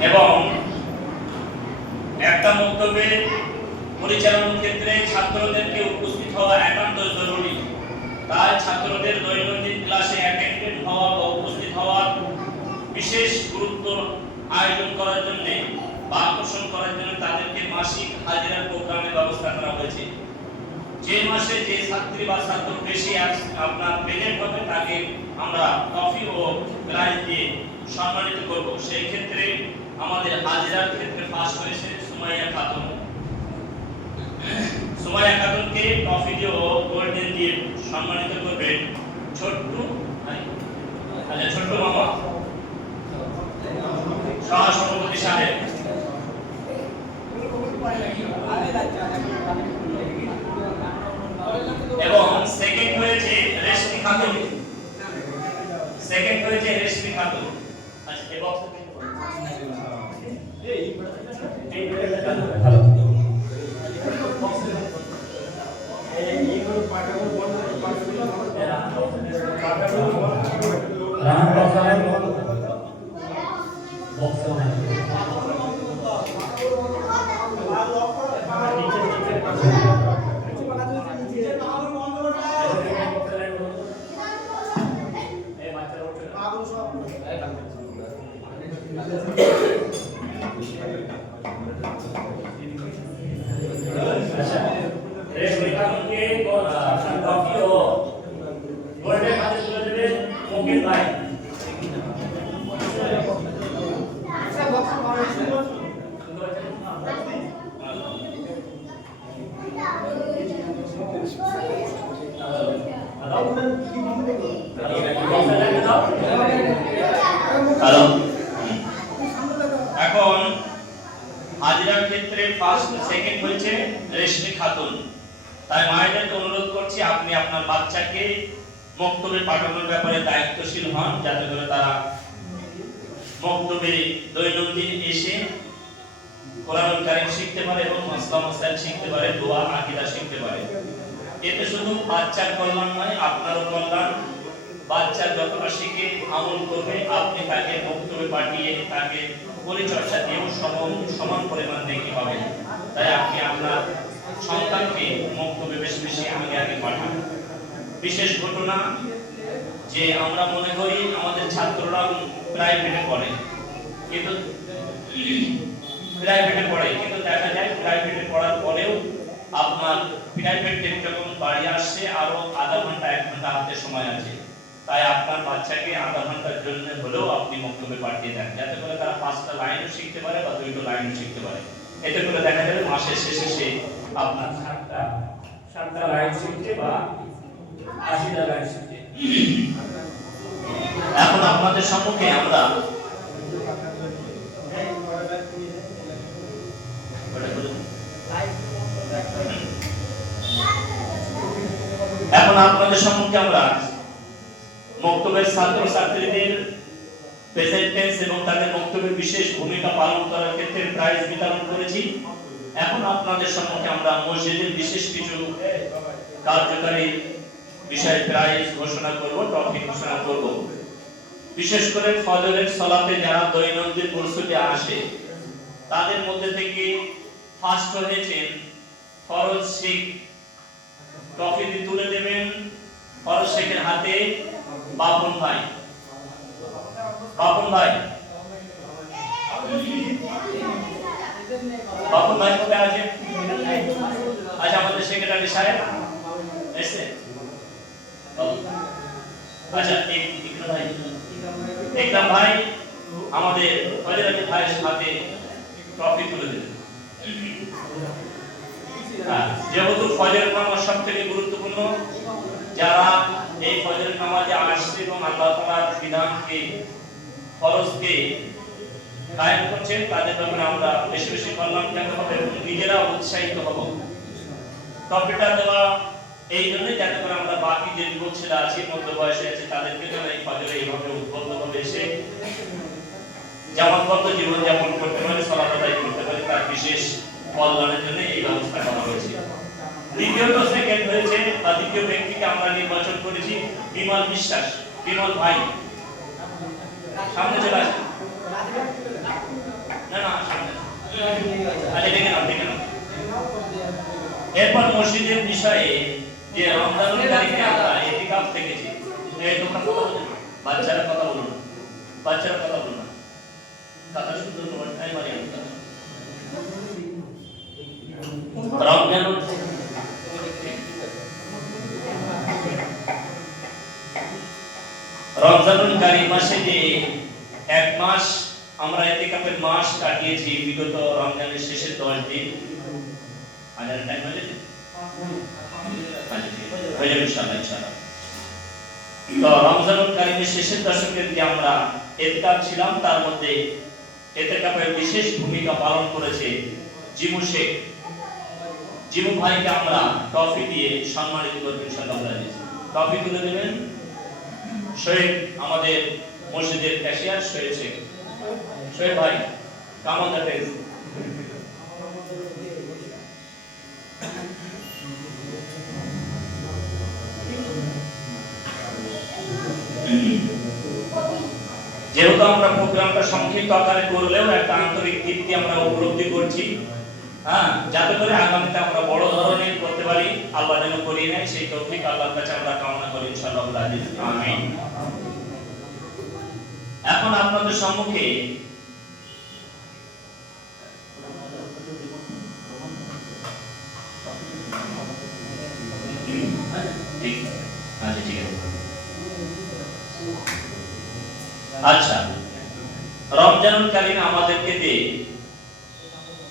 এবং একটা মুক্তবে পরিচালনার ক্ষেত্রে ছাত্রদেরকে উপস্থিত হওয়া একান্ত জরুরি। তাই ছাত্রদের দৈনন্দিন ক্লাসে অ্যাটেন্ডেন্ট হওয়া বা উপস্থিত হওয়ার বিশেষ গুরুত্ব আয়োজন করার জন্য বা আকর্ষণ করার জন্য তাদেরকে মাসিক হাজিরার প্রোগ্রামের ব্যবস্থা করা হয়েছে। যে মাসে যে ছাত্রী বা ছাত্র বেশি আপনার প্রেজেন্ট হবে তাকে আমরা ট্রফি ও প্রাইজ দিয়ে সম্মানিত করব। সেই ক্ষেত্রে আমাদের হাজিরার ক্ষেত্রে ফার্স্ট হয়েছে সুমাইয়া খাতুন। সুমাইয়া খাতুনকে ট্রফি দিয়ে ও গোল্ডেন দিয়ে সম্মানিত করবেন ছোট্ট ভাই। আচ্ছা, ছোট্ট মামা সহসভাপতি সাহেব। এবং সেকেন্ড হয়েছে রেশমি খাতুন। সেকেন্ড হয়েছে রেশমি খাতুন। আচ্ছা, এই বক্স ভালো মুকিত ভাই হ্যালো। এখন হাজিরার ক্ষেত্রে ফার্স্ট সেকেন্ড হয়েছে রেশমি খাতুন। তাই মায়েদেরকে অনুরোধ করছি আপনি আপনার বাচ্চাকে মক্তবে পাঠানোর ব্যাপারে দায়িত্বশীল হন, যাতে করে তারা মক্তবে দৈনন্দিন এসে কোরআনুল কারীম শিখতে পারে এবং মাসলা মাসাইল শিখতে পারে, দোয়া আকীদা শিখতে পারে। এতে শুধু বাচ্চার কল্যাণ নয়, আপনারও কল্যাণ। বাচ্চা যতটা শিখে আমল করবে, আপনি তাকে মক্তবে পাঠিয়ে তাকে পরিচর্যা দিয়েও সমান পরিমাণ নেকি পাবেন। তাই আপনি আপনার সন্তানকে মক্তবে বেশি বেশি আগে পাঠান। বিশেষ ঘটনা যে আমরা মনে করি আমাদের ছাত্ররা প্রাইভেটে পড়ে, কিন্তু দেখা যায় প্রাইভেটে পড়ার পরেও আপনার প্রাইভেট থেকে যখন বাড়ি আসছে আরো আধা ঘন্টা 1 ঘন্টা হাতে সময় আছে। তাই আপনার বাচ্চাকে আধা ঘন্টার জন্য হলেও আপনি মক্তবে পাঠিয়ে দেন, যাতে করে তারা 5টা লাইনও শিখতে পারে বা 2টো লাইনও শিখতে পারে। এতে করে দেখা যাবে মাসের শেষে সে আপনার 7টা লাইন শিখছে বা 80টা লাইন শিখছে। এখন আপনাদের সম্মুখে আমরা মক্তবের ছাত্রছাত্রীদের প্রেজেন্ট টেন্স এবং তাদের বক্তব্যের বিশেষ ভূমিকা পালন করার ক্ষেত্রে প্রাইজ বিতরণ করেছি। এখন আপনাদের সম্মুখে আমরা মসজিদের বিশেষ কিছু কার্যকারী বিষয় প্রাইজ ঘোষণা করব, টপিক ঘোষণা করব। বিশেষ করে ফজরের সালাতে যারা দৈনন্দিন মুরসুদে আসে তাদের মধ্যে থেকে ফার্স্ট হয়েছেন ফরজ শেখ। ট্রফিটি তুলে দেবেন ফরজ শেখের হাতে বাপন ভাই। বাপন ভাই কোথায় আছে? আচ্ছা, আমাদের সেক্রেটারি সাহেব এসে আচ্ছা ইকরাম ভাই আমাদের ফজরাতি ভাইয়ের সাথে ট্রফি তুলে দেবেন। যেহেতু ফজরের নামাজ সবথেকে গুরুত্বপূর্ণ, যারা এই ফজরের নামাজে আসছে এবং আল্লাহ তাআলার বিধানকে ফরজকে কায়েম করছেন তাদের ব্যাপারে আমরা বেশি বেশি কল্যাণ জ্ঞাত হবে এবং নিজেরা উৎসাহিত হব। ট্রফিটা দেওয়া এই জন্য যাতে করে আমরা বাকি যে যুবক ছেলে আছে মধ্য বয়সে আছে তাদেরকে যেন এই ফজরে এইভাবে উদ্বুদ্ধভাবে এসে জামাতবদ্ধ জীবন যাপন করতে পারে, সালাত আদায় করতে পারে, তার বিশেষ কল্যাণের জন্য এই ব্যবস্থা করা হয়েছে। দ্বিতীয়ত সেকেন্ড হয়েছে বা দ্বিতীয় ব্যক্তিকে আমরা নির্বাচন করেছি বিমল বিশ্বাস। বিমল ভাই সামনে চলে আসেন। না সামনে আরে দেখে নাও। এরপর মসজিদের বিষয়ে যে রমজানের তারিখে আমরা ইতিকাফ থেকেছি, এই তোমরা কথা বলছো, বাচ্চারা কথা বলো না, কথা শুনতে তোমার টাইম মারি। রমজানুল কারীম মাসে যে 1 মাস আমরা ইতিকাফের মাস কাটিয়েছি বিগত রমজানের শেষের 10 দিন। আজান টাইম হয়ে গেছে? হয়ে যাবে ইনশাআল্লাহ। তো রমজানুল কারীমের শেষের দশকের যে আমরা ইতিকাফ ছিলাম তার মধ্যে ইতিকাফের বিশেষ ভূমিকা পালন করেছে জিমু শেখ। জিমু ভাইকে আমরা ট্রফি দিয়ে সম্মানিত করব ইনশাআল্লাহ। ট্রফি তুলে দেবেন শোয়েব, আমাদের মসজিদের ক্যাশিয়ার শোয়েব শেখ। শোয়েব ভাই কাম অন দ্য ডেস্ক। যেহেতু আমরা প্রোগ্রামটা সংক্ষিপ্ত আকারে করলেও একটা আন্তরিক তৃপ্তি আমরা উপলব্ধি করছি, যাতে করে আগামীতে আমরা বড় ধরনের করতে পারি, আল্লাহ যেন করিয়ে নেয় সেই তৌফিক আল্লাহর কাছে আমরা কামনা করি ইনশাআল্লাহ। আমিন। এখন আপনাদের সম্মুখে ঠিক আছে। আচ্ছা, রমজানুল কারীম আমাদেরকে দিয়ে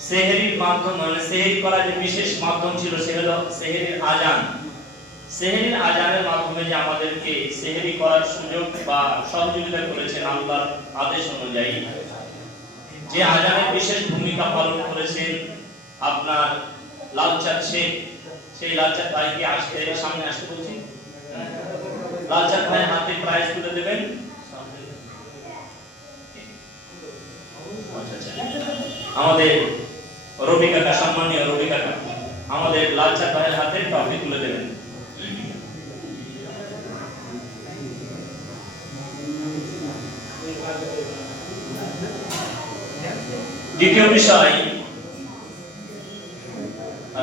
সেহরির মাধ্যম, মানে সেহরি করার যে বিশেষ মাধ্যম ছিল সে হলো সেহরির আজান। সেহরির আজানের মাধ্যমে যে আমাদেরকে সেহরি করার সুযোগ বা সহযোগিতা করেছেন আল্লাহর আদেশ অনুযায়ী, যে আজানের বিশেষ ভূমিকা পালন করেছেন আপনার লালচাঁদ শেখ, সেই লালচাঁদ ভাইকে আসতে, সামনে আসতে বলছি। লালচাঁদ ভাই হাতে প্রাইজ তুলে দেবেন। আমাদের রবি কাকা, সম্মানীয় রবি কাকা, আমাদের লালচাঁদ ভাইয়ের হাতে ট্রফি তুলে দেবেন। দ্বিতীয় বিষয়,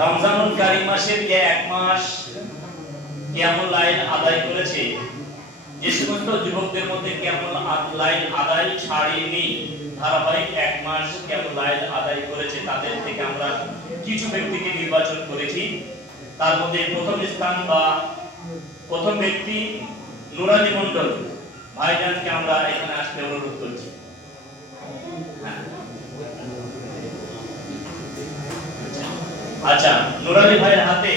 রমজানুল কারীম মাসের যে এক মাস কিয়ামুল লাইল আদায় করেছে, যে সমস্ত যুবকদের মধ্যে কিয়ামুল লাইল আদায় ছাড়েনি, ধারাবাহিক এক মাস কিয়ামুল লাইল আদায় করেছে, তাদের থেকে আমরা কিছু ব্যক্তিকে নির্বাচন করেছি। তার মধ্যে প্রথম স্থান বা প্রথম ব্যক্তি নুরানি মণ্ডল ভাইজানকে আমরা এখানে আসতে অনুরোধ করছি। আচ্ছা, নুরানি ভাইয়ের হাতে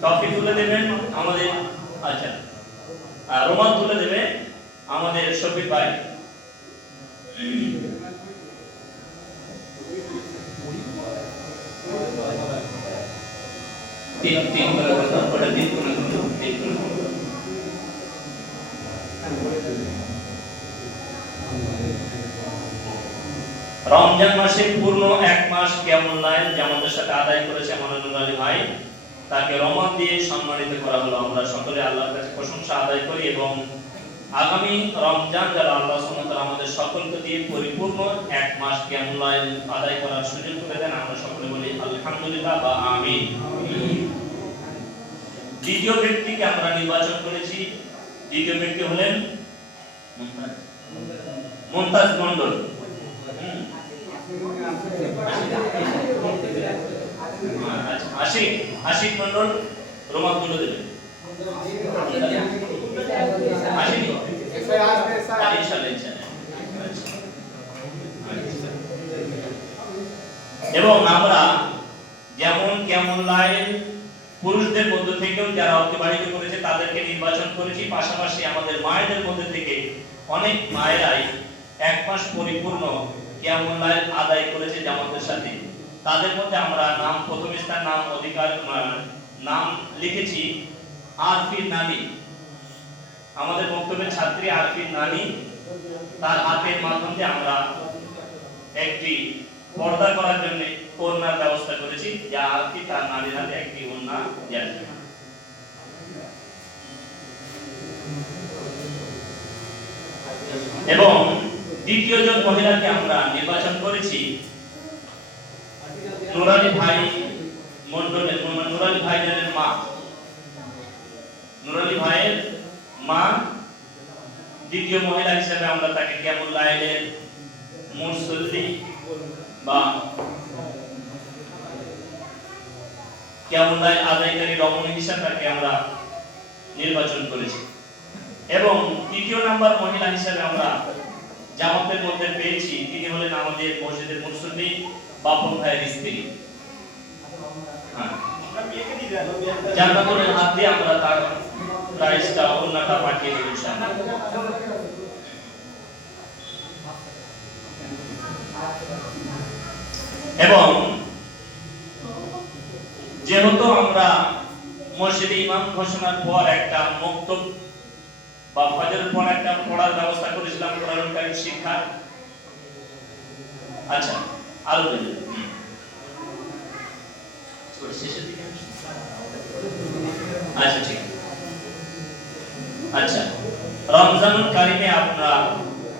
ট্রফি তুলে দেবেন আমাদের, আচ্ছা রোমান তুলে দেবে আমাদের শফিক ভাই। তিন করে কথা, ওটা তিন করে কথা, তিন করে। রমজান মাসে পূর্ণ এক মাস কিয়ামুল লাইল জামাতের সাথে আদায় করেছে আমাদের নুরানি ভাই, তাকে রমান দিয়ে সম্মানিত করা হলো। আমরা সকলে আল্লাহর কাছে প্রশংসা আদায় করি এবং আগামী রমজান যারা আল্লাহ সুবহানাহু ওয়া তাআলা আমাদের সকলকে দিয়ে পরিপূর্ণ এক মাস কিয়ামুল লাইল আদায় করার সুযোগ করে দেন, আমরা সকলে বলি আলহামদুলিল্লাহ বা আমিন। দ্বিতীয় ব্যক্তিকে আমরা নির্বাচন করেছি, দ্বিতীয় ব্যক্তি হলেন মুমতাজ মণ্ডল। আশিক মণ্ডল রোমান তুলে দেবেন। এবং আমরা যেমন কিয়ামুল লাইল পুরুষদের মধ্য থেকেও যারা অতিবাহিত করেছে তাদেরকে নির্বাচন করেছি, পাশাপাশি আমাদের মায়েদের মধ্যে থেকে অনেক মায়েরাই এক মাস পরিপূর্ণ কিয়ামুল লাইল আদায় করেছে জামাতের সাথে। তাদের মধ্যে আমরা নাম, প্রথম স্থান নাম অধিকার নাম লিখেছি আরফিন নানি, আমাদের বক্তব্যের ছাত্রী আরফিন নানি। তার হাতের মাধ্যমে আমরা একটি পর্দা করার জন্য ওড়নার ব্যবস্থা করেছি, যা আরফি তার নানির হাতে একটি ওড়না দিয়েছে। এবং দ্বিতীয় জন মহিলাকে আমরা নির্বাচন করেছি নুরানি ভাই মণ্ডলের, নুরানি ভাইজানের মা, নুরানি ভাইয়ের মা দ্বিতীয় মহিলা হিসেবে আমরা তাকে কিয়ামুল লাইলের মুসল্লি বা কিয়ামুল লাইল আদায়কারী রমণী হিসেবে তাকে আমরা নির্বাচন করেছি। এবং তৃতীয় নাম্বার মহিলা হিসেবে আমরা জামাতের মধ্যে পেয়েছি, তিনি হলেন আমাদের মসজিদের মুসল্লি বাপন ভাইয়ের স্ত্রী। জান্নাতুল হাত দিয়ে আমরা তার প্রাইজটা ওড়নাটা পাঠিয়ে দেব ইনশাআল্লাহ। এবং যেহেতু আমরা মসজিদে ইমাম ঘোষণার পর একটা মক্তব বা ফজরের পর একটা পড়ার ব্যবস্থা করেছিলাম কোরআনুল কারীম শিক্ষা। আচ্ছা, আরো বলি শেষের দিকে। আচ্ছা ঠিক, আচ্ছা রমজানুল কারীমে আমরা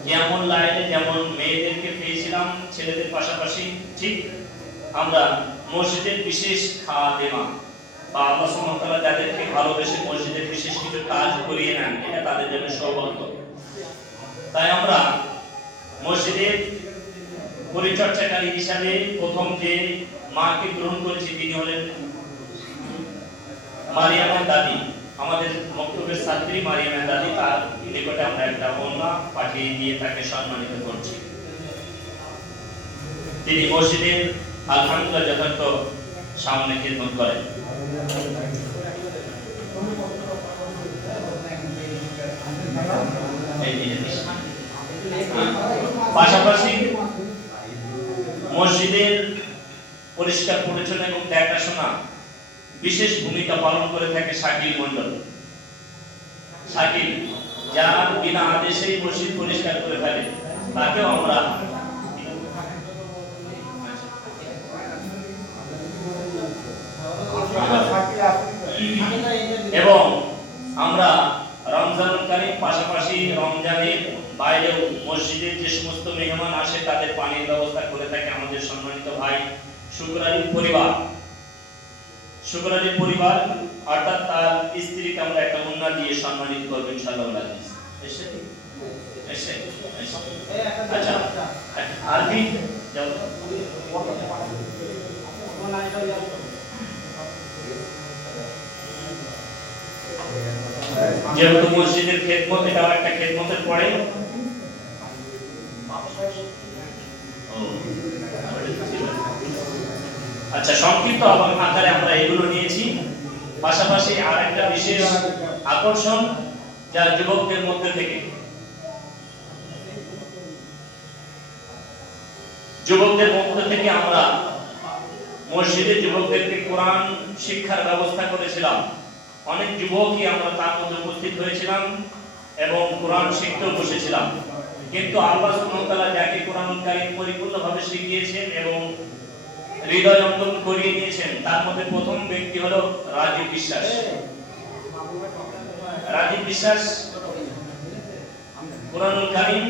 কিয়ামুল লাইলে যেমন মেয়েদেরকে পেয়েছিলাম ছেলেদের পাশাপাশি, ঠিক আমরা মসজিদের বিশেষ খাদেমা বা আল্লাহ সুবহানাহু ওয়া তাআলা যাদেরকে ভালোবেসে মসজিদের বিশেষ কিছু কাজ করিয়ে নেন, এটা তাদের জন্য সৌভাগ্য। তাই আমরা মসজিদের পরিচর্যাকারী হিসাবে প্রথম যে মাকে গ্রহণ করেছি তিনি হলেন মারিয়ামের দাদি, আমাদের বক্তব্যের ছাত্রী মারিয়ামের দাদি। তার নিকটে আমরা একটা ওড়না পাঠিয়ে দিয়ে তাকে সম্মানিত করছি। তিনি মসজিদের আলহামদুলিল্লাহ যথার্থ সামনে খিদমত করেন। পাশাপাশি মসজিদের পরিষ্কার পরিচ্ছন্ন এবং দেখাশোনা বিশেষ ভূমিকা পালন করে থাকে শাকিল মন্ডল। শাকিল যার বিনা আদেশেই মসজিদ পরিষ্কার করে থাকে, তাকেও আমরা এবং আমরা রমজানুল কারীম পাশাপাশি রমজানের বাইরেও মসজিদের যে সমস্ত মেহমান আসে তাদের পানির ব্যবস্থা করে থাকে আমাদের সম্মানিত ভাই শুকর আলীর পরিবার। শুকর আলীর পরিবার অর্থাৎ তার স্ত্রীকে আমরা একটা ওড়না দিয়ে সম্মানিত করব ইনশাআল্লাহ। আচ্ছা আরবি যাও। যেহেতু মসজিদের খেদমত, এটাও একটা খেদমতের পরে। আচ্ছা, সংক্ষিপ্ত আকারে আমরা এগুলো নিয়েছি। পাশাপাশি আর একটা বিশেষ আকর্ষণ যা যুবকদের মধ্যে থেকে আমরা মসজিদে যুবকদেরকে কোরআন শিক্ষার ব্যবস্থা করেছিলাম। অনেক যুবকই আমরা তার মধ্যে উপস্থিত হয়েছিলাম এবং কোরআন শিখতেও বসেছিলাম। কিন্তু আল্লাহ সুবহানাহু ওয়া তাআলা যাকে কোরআনুল কারীম পরিপূর্ণভাবে শিখিয়েছেন এবং হৃদয় অঙ্গন করিয়ে নিয়েছেন, তার মধ্যে প্রথম ব্যক্তি হলো রাজীব বিশ্বাস। রাজীব বিশ্বাস কোরআনুল কারীম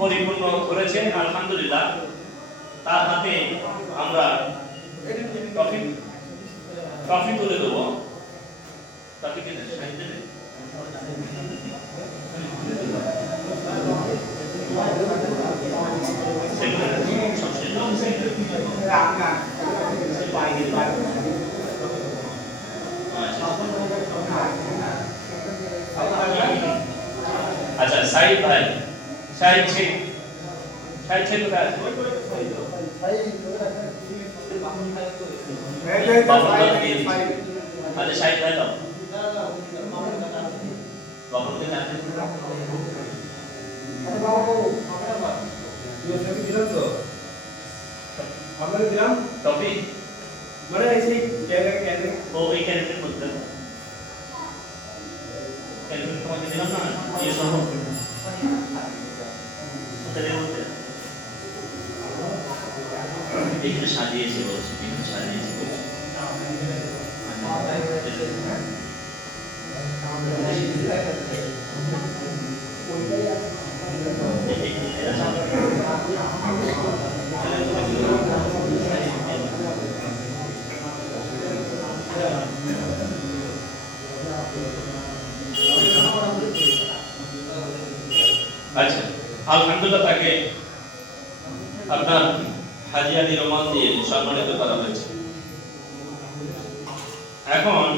পরিপূর্ণ করেছেন আলহামদুলিল্লাহ। তার হাতে আমরা ট্রফি তুলে দেবো। ট্রফি কিনে সাইড দেবে। আচ্ছা সাইদ ভাই, সাইদ শেখ, সাইদ শেখ কোথায় আছে? আচ্ছা সাইদ ভাই দাও। বাবু কে জানেন? আমরা দিলাম টপিক মানে এই ক্যান্ডিডেট ও এই ক্যান্ডিডেট বলতে ক্যান্ডিডেট তোমাকে দিলাম না এই সব তাহলে বলতে এখানে সাজিয়েছে বলছে, এখানে সাজিয়েছে বলছে। আচ্ছা আলহামদুলিল্লাহ, তাকে আপনার হাজি আলী রোমান দিয়ে সম্মানিত করা হয়েছে। এখন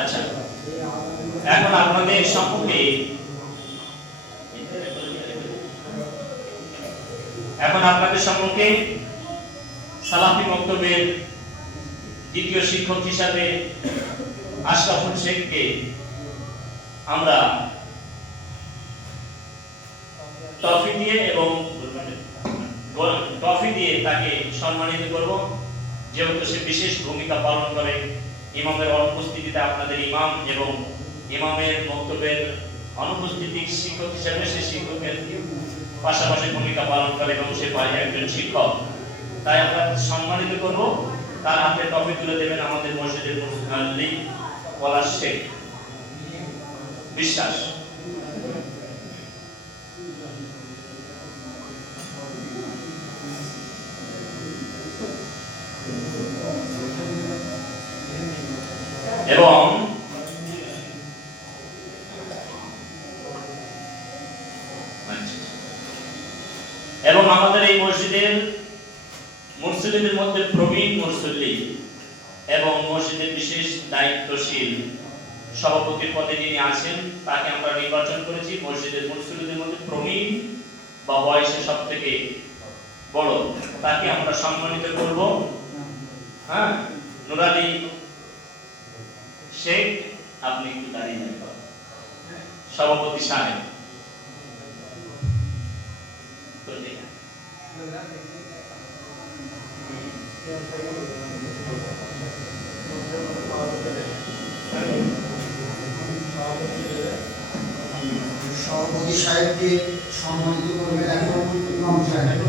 আচ্ছা এখন আপনাদের সম্মুখে সালাফি মক্তবের দ্বিতীয় শিক্ষক হিসাবে আশরাফুল শেখকে আমরা ট্রফি দিয়ে তাকে সম্মানিত করব। যেহেতু সে বিশেষ ভূমিকা পালন করে ইমামের অনুপস্থিতিতে, আপনাদের ইমাম এবং ইমামের বক্তব্যের অনুপস্থিতি শিক্ষক হিসেবে সে শিক্ষকের পাশাপাশি ভূমিকা পালন করে এবং সে পায় একজন শিক্ষক, তাই আমরা সম্মানিত করব তার হাতে ট্রফি তুলে দেবেন আমাদের মসজিদের মুসল্লি পলাশ শেখ বিশ্বাস। এবং এবং আমাদের এই মসজিদের মুসল্লিদের মধ্যে প্রবীণ মুসল্লি এবং মসজিদের বিশেষ দায়িত্বশীল সভাপতির পদে যিনি আছেন তাকে আমরা নির্বাচন করেছি মসজিদের মুসল্লিদের মধ্যে প্রবীণ বা বয়সে সব থেকে বড়, তাকে আমরা সম্মানিত করব। হ্যাঁ, নুরালী শেখ, আপনি একটু দাঁড়িয়ে থাকবেন। সভাপতি সাহেব সভাপতি সাহেবকে সম্মানিত করবেন এখন ইমাম সাহেব।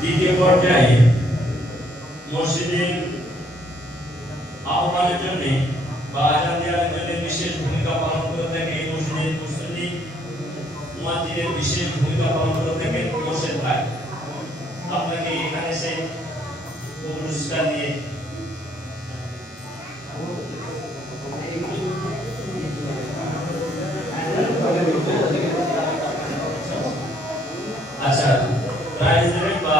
দ্বিতীয় পর্যায়ে মসজিদের আহ্বানের জন্য বা আজান দেওয়ার জন্য বিশেষ ভূমিকা পালন করে থাকে এই মসজিদের মুসল্লি মুয়াজ্জিনের বিশেষ ভূমিকা পালন করে থাকে মোর্শেদ ভাই। আপনাকে এখানে এসে পুরস্কার দিয়ে আচ্ছা প্রাইজ দেবেন বা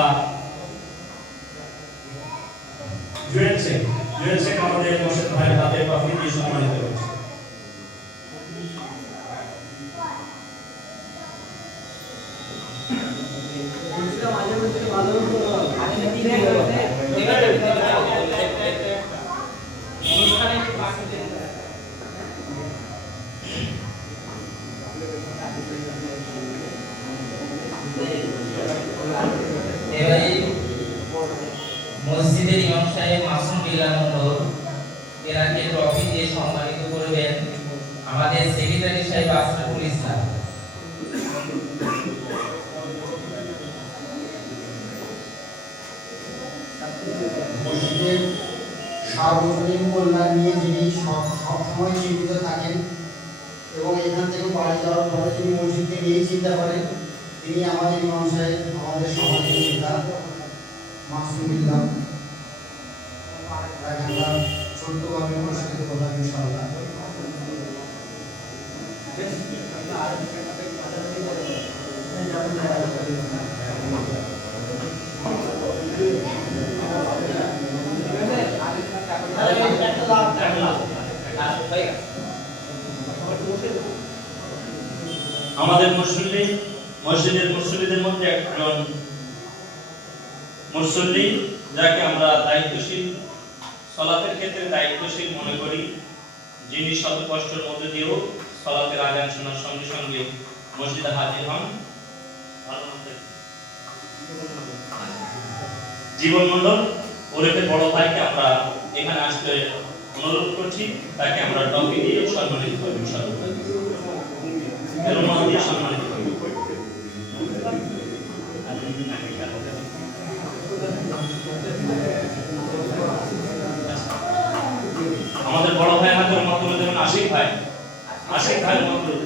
জুয়েল শেখ আমাদের মোর্শেদ ভাই হাতে ট্রফি দিয়ে সম্মানিত করেছে। এবারে মসজিদের ইমাম সাহেব মাসুম বিল্লাহ মন্ডল এনাকে ট্রফি দিয়ে সম্মানিত করবেন আমাদের সেক্রেটারি সাহেব আশরাফুল ইসলাম। মসজিদের সার্বজনীন কল্যাণ নিয়ে যিনি সবসময় চিন্তিত থাকেন এবং এখান থেকে বাড়ি যাওয়ার পরে তিনি মসজিদকে নিয়েই চিন্তা করেন, তিনি আমাদের ইমাম সাহেব, আমাদের সমাজের নেতা মাসুম বিল্লাহ। তাকে আমরা ছোট্টভাবে পুরস্কৃত করলাম ইনশাআল্লাহ। আমাদের মসজিদের মুসল্লিদের মধ্যে একজন মুসল্লি যাকে আমরা দায়িত্বশীল সালাতের ক্ষেত্রে দায়িত্বশীল মনে করি, যিনি শত কষ্টের মধ্যে দিয়েও সালাতের আযান শোনার সঙ্গে সঙ্গে মসজিদে হাজির হন, জীবন মণ্ডল ওরফে বড় ভাইকে আমরা এখানে আসতে অনুরোধ করছি, তাকে আমরা ট্রফি দিয়ে সম্মানিত করব ইনশাআল্লাহ। সম্মানিত করব। আমাদের বড় ভাই হাতের মাধ্যমে দেবেন আশিক ভাই মাধ্যমে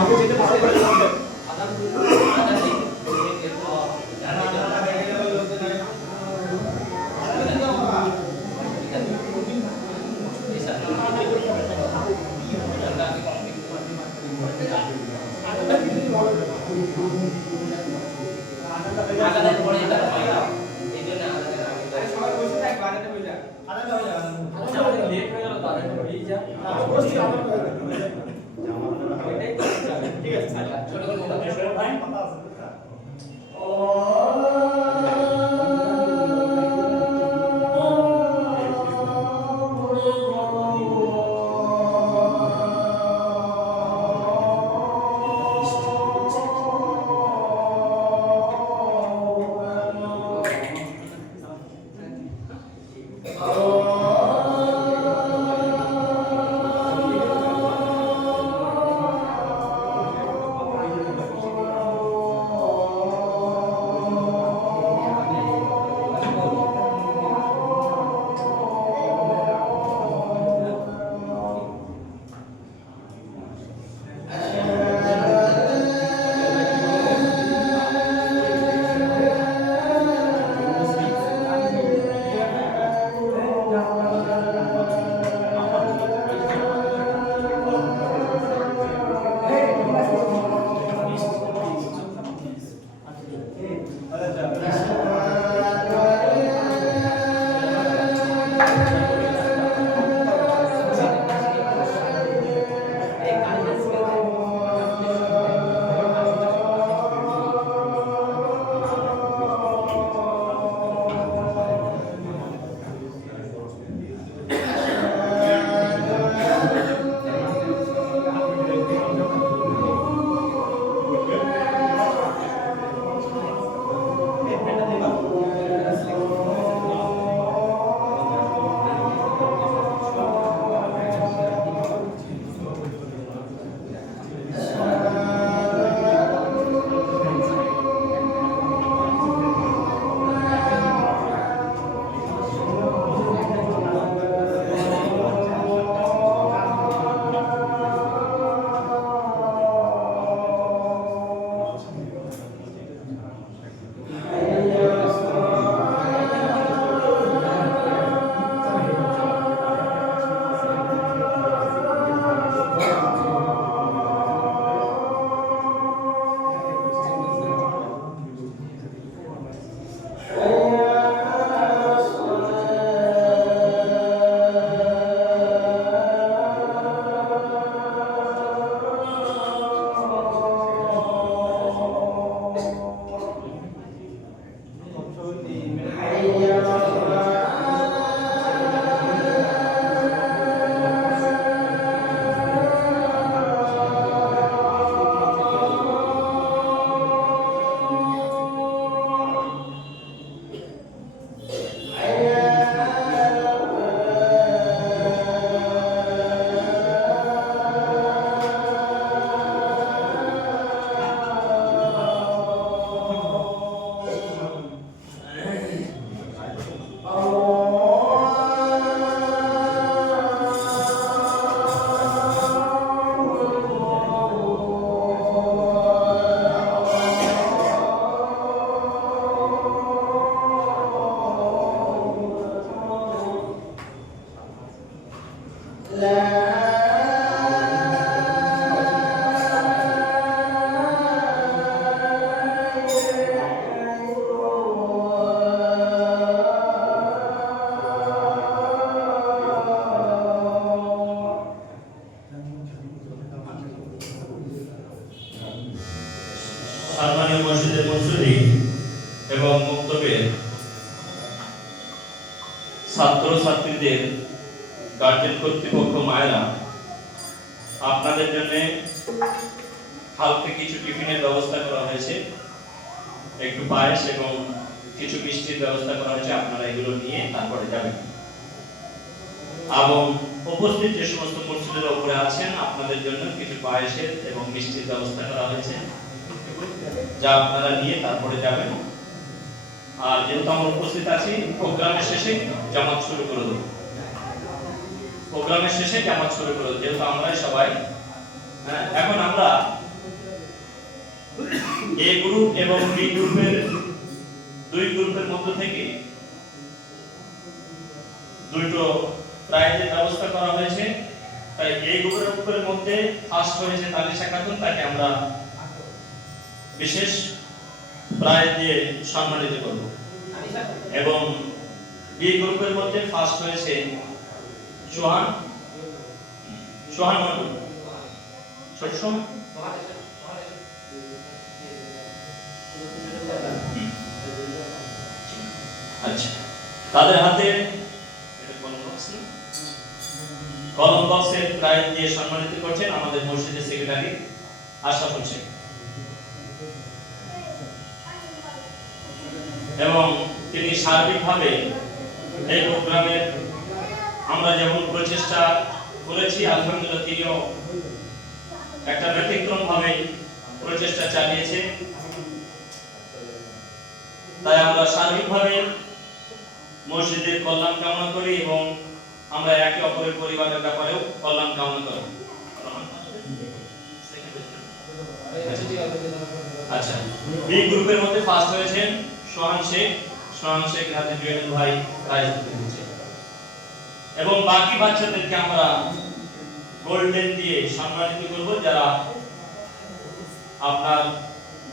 আপনি যেতে পারবেন আগাদের পরে এটা হয় এই জন্য আগাদের আগে সবাই বসে থাকবে আগাতে হয়ে যায়। ঠিক আছে ছোট করে বলো। সম্মানীয় মসজিদের মুসল্লি এবং মুক্তবের ছাত্র ছাত্রীদের গার্জেন কর্তৃপক্ষ মায়েরা, আপনাদের জন্য হালকা কিছু টিফিনের ব্যবস্থা করা হয়েছে, একটু পায়েস এবং কিছু মিষ্টির ব্যবস্থা করা হয়েছে। আপনারা এগুলো নিয়ে তারপরে যাবেন এবং উপস্থিত যে সমস্ত মসজিদের উপরে আছেন আপনাদের জন্য কিছু পায়েসের এবং মিষ্টির ব্যবস্থা করা হয়েছে, যা আপনারা নিয়ে তারপরে যাবেন। আর যেহেতু আমরা উপস্থিত আছি, প্রোগ্রামের শেষে জামাত শুরু করে দেব। প্রোগ্রামের শেষে জামাত শুরু করে দেব, যেহেতু আমরা সবাই এখন আমরা এ গ্রুপ এবং বি গ্রুপের দুই গ্রুপের মধ্য থেকে দুটো প্রাইজের ব্যবস্থা করা হয়েছে। তাই এই গ্রুপের মধ্যে ফার্স্ট হয়েছে তানিশা খাতুন, তাকে আমরা বিশেষ প্রাইজ দিয়ে সম্মানিত করব। এবং বি গ্রুপের মধ্যে ফার্স্ট হয়েছে সোহান, সোহান মন্ডল, ছোট সোহান। আচ্ছা, তাদের হাতে কলম বক্সের প্রাইজ দিয়ে সম্মানিত করছেন আমাদের মসজিদের সেক্রেটারি আশরাফ হোসেন। এবং তিনি সার্বিকভাবে এই প্রোগ্রামের আমরা যেমন প্রচেষ্টা করেছি, আলহামদুলিল্লাহ তিনিও একটা ব্যতিক্রম ভাবে প্রচেষ্টা চালিয়েছে। তাই আমরা সার্বিকভাবে মসজিদের কল্যাণ কামনা করি এবং আমরা একে অপরের পরিবারের ব্যাপারেও কল্যাণ কামনা করি। আচ্ছা, এই গ্রুপের মধ্যে ফার্স্ট হয়েছেন সোহান শেখ। সোহান শেখ হাতে জুয়েল ভাই প্রাইজ দিয়েছে এবং বাকি বাচ্চাদেরকে আমরা গোল্ডেন দিয়ে সম্মানিত করব, যারা আপনার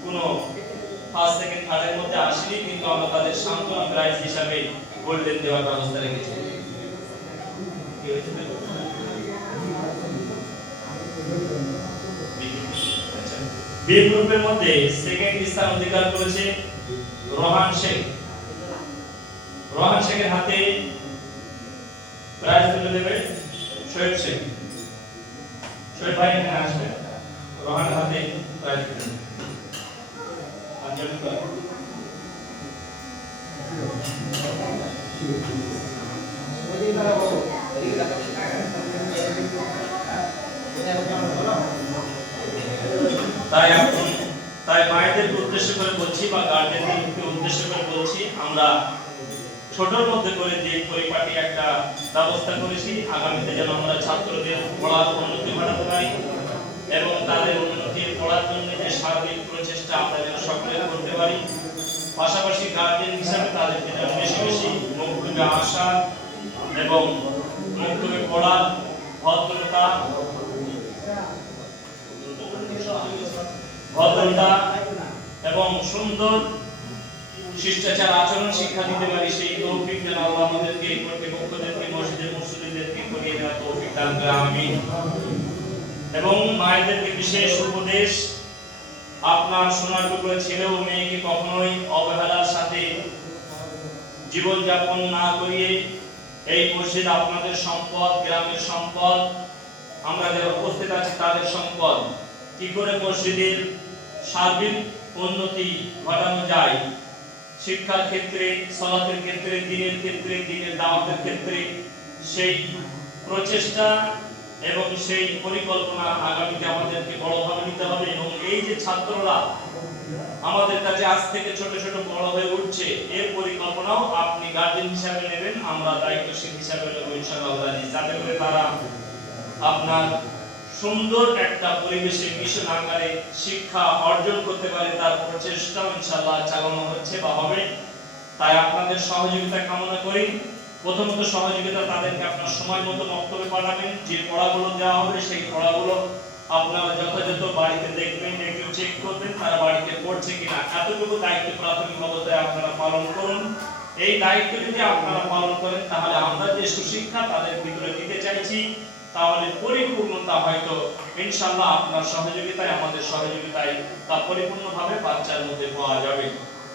কোনো ফার্স্ট সেকেন্ড থার্ডের মধ্যে আসেনি, কিন্তু আমরা তাদের সান্ত্বনা প্রাইজ হিসাবে গোল্ডেন দেওয়ার ব্যবস্থা রেখেছি। বি গ্রুপের মধ্যে সেকেন্ড স্থান অধিকার করেছে রোহান শেখ। রোহান শেখের হাতে প্রাইজ তুলে দেবে শোয়েব শেখ। শোয়েব ভাই এখানে আসবে, রোহানের হাতে প্রাইজ তুলে দেবে। তাই মায়েদেরকে উদ্দেশ্য করে বলছি বা গার্জেনদেরকে উদ্দেশ্য করে বলছি, আমরা ছোটর মধ্যে করে যে পরিপাটি একটা ব্যবস্থা করেছি, আগামীতে যেন আমরা ছাত্রদের পড়ার উন্নতি ঘটাতে পারি এবং তাদের উন্নতির পড়ার জন্য যে সার্বিক প্রচেষ্টা আমরা যেন সকলে করতে পারি। পাশাপাশি গার্জেন হিসাবে তাদেরকে যেন বেশি বেশি মুক্তবে আসা এবং মুক্তবে পড়ার ভদ্রতা এবং সুন্দর শিষ্টাচার আচরণ শিক্ষা দিতে পারি, সেই তৌফিক যেন আল্লাহ আমাদেরকে কর্তৃপক্ষদেরকে মসজিদের মুসল্লিদেরকে করিয়ে দেওয়ার তৌফিক দান করে, আমিন। এবং মায়েদেরকে বিশেষ উপদেশ, আপনার সোনার টুকরো ছেলে ও মেয়েকে কখনোই অবহেলার সাথে জীবন যাপন না করিয়ে, এই মসজিদ আপনাদের সম্পদ, গ্রামের সম্পদ, আমরা যারা উপস্থিত আছি তাদের সম্পদ, কি করে মসজিদের সার্বিক উন্নতি ঘটানো যায়, শিক্ষার ক্ষেত্রে, সালাতের ক্ষেত্রে, দ্বীনের ক্ষেত্রে, দ্বীনের দাওয়াতের ক্ষেত্রে, সেই প্রচেষ্টা এবং সেই পরিকল্পনা আগামীতে আমাদেরকে বড়ভাবে নিতে হবে। এবং এই যে ছাত্ররা আমাদের কাছে আজ থেকে ছোট ছোট বড় হয়ে উঠছে, এর পরিকল্পনাও আপনি গার্জেন হিসাবে নেবেন, আমরা দায়িত্বশীল হিসাবে নেব ইনশাআল্লাহ, যাতে করে তারা আপনার সুন্দর একটা পরিবেশে মিশন আকারে শিক্ষা অর্জন করতে পারে, তার প্রচেষ্টা ইনশাআল্লাহ চালানো হচ্ছে বা হবে। তাই আপনাদের সহযোগিতা কামনা করি। প্রথমত সহযোগিতা তাদেরকে আপনার সময় মতো বক্তব্য পাঠাবেন, যে পড়াগুলো দেওয়া হবে সেই পড়াগুলো আপনারা যথাযথ বাড়িতে দেখবেন, একটু চেক করবেন তারা বাড়িতে পড়ছে কিনা। এতটুকু দায়িত্ব প্রাথমিক অবস্থায় আপনারা পালন করুন। এই দায়িত্ব যদি আপনারা পালন করেন, তাহলে আমরা যে সুশিক্ষা তাদের ভিতরে দিতে চাইছি, তাহলে পরিপূর্ণতা হয়তো ইনশাআল্লাহ আপনার সহযোগিতায়, আমাদের সহযোগিতায় তা পরিপূর্ণভাবে বাচ্চার মধ্যে পাওয়া যাবে।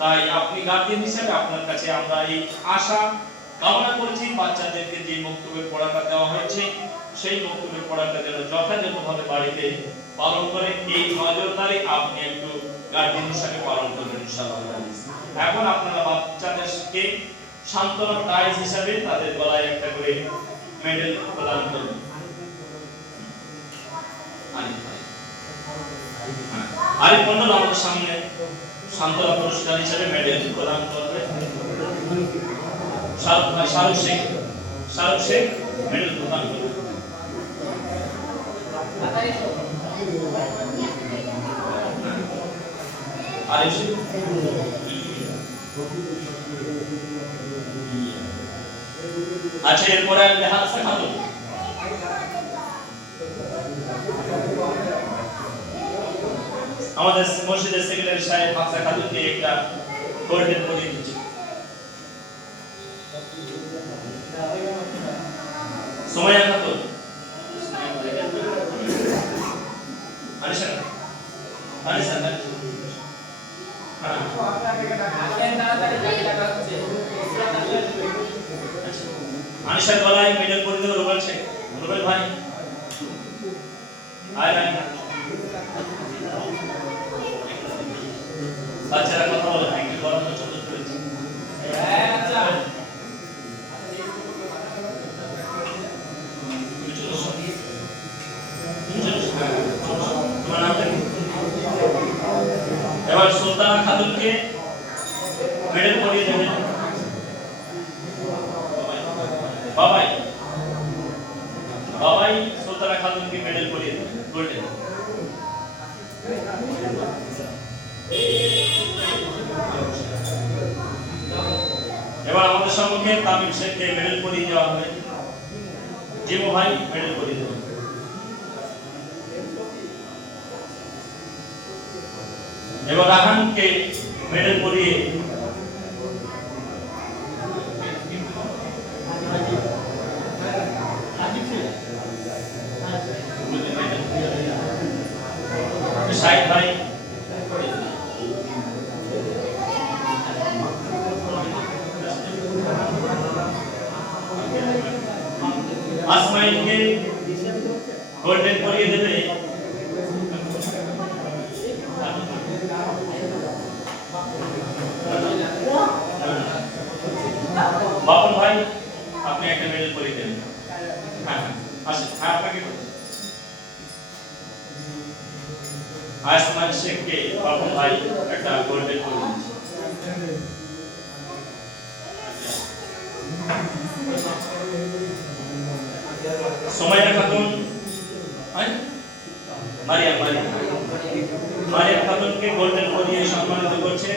তাই আপনি গার্ডিয়ান হিসেবে আপনার কাছে আমরা এই আশা কামনা করেছি, বাচ্চাদেরকে যে বক্তব্যের পড়াটা দেওয়া হয়েছে সেই বক্তব্যের পড়াটা যেন যথাযথভাবে বাড়িতে পালন করে, এই নজরদারি আপনি একটু গার্ডিয়ান হিসেবে পালন করবেন ইনশাআল্লাহ। এখন আপনারা বাচ্চাদেরকে সান্ত্বনা প্রাইজ হিসাবে তাদের গলায় একটা করে মেডেল প্রদান করবেন। আরিফ মন্ডল আমাদের সামনে সান্ত্বনা পুরস্কার হিসেবে মেডেল প্রদান করবে। শাহরুখ শেখ মেডেল প্রদান করবে। আরিফ শেখ আচ্ছা, এরপরে হাফসা খাতুন। আমাদের মসজিদের সেক্রেটারি সাহেব হাফসা খাতুনকে একটা গোল্ডেন প্রদীপ দিচ্ছি। সুমাইয়া খাতুন আনিশা আনিশা হ্যাঁ আনিশার গলায় মেডেল পরিয়ে দেবো রুবেল শেখ। রুবেল ভাই আয় আয় বাচ্চারা কথা বলে একটু গরম তো চলে চলেছে। তোমার নামটা কি? এবার সুলতানা খাতুনকে মেডেল পরিয়ে দেবেন বাবাই। বাবাই সুলতানা খাতুনকে মেডেল পরিয়ে দেবেন গোল্ডেন। এবার আমাদের সম্মুখে তামিম শেখকে মেডেল পরিয়ে দেওয়া হবে। জিমু ভাই মেডেল পরিয়ে দেবেন। এবার রাহানকে মেডেল পরিয়ে শাহিদ ভাই আসমাইলকে গোল্ডেন পরিয়ে দেবে বাপন ভাই। আপনি একটা মেডেল পরিয়ে দেবেন। হ্যাঁ আসেন। হ্যাঁ আপনাকে আসমান শেখকে বাপন ভাই একটা গোল্ডেন পরিয়ে দিচ্ছে। সুমাইয়া খাতুন মারিয়াম মারিয়াম মারিয়াম খাতুনকে গোল্ডেন পরিয়ে সম্মানিত করছে।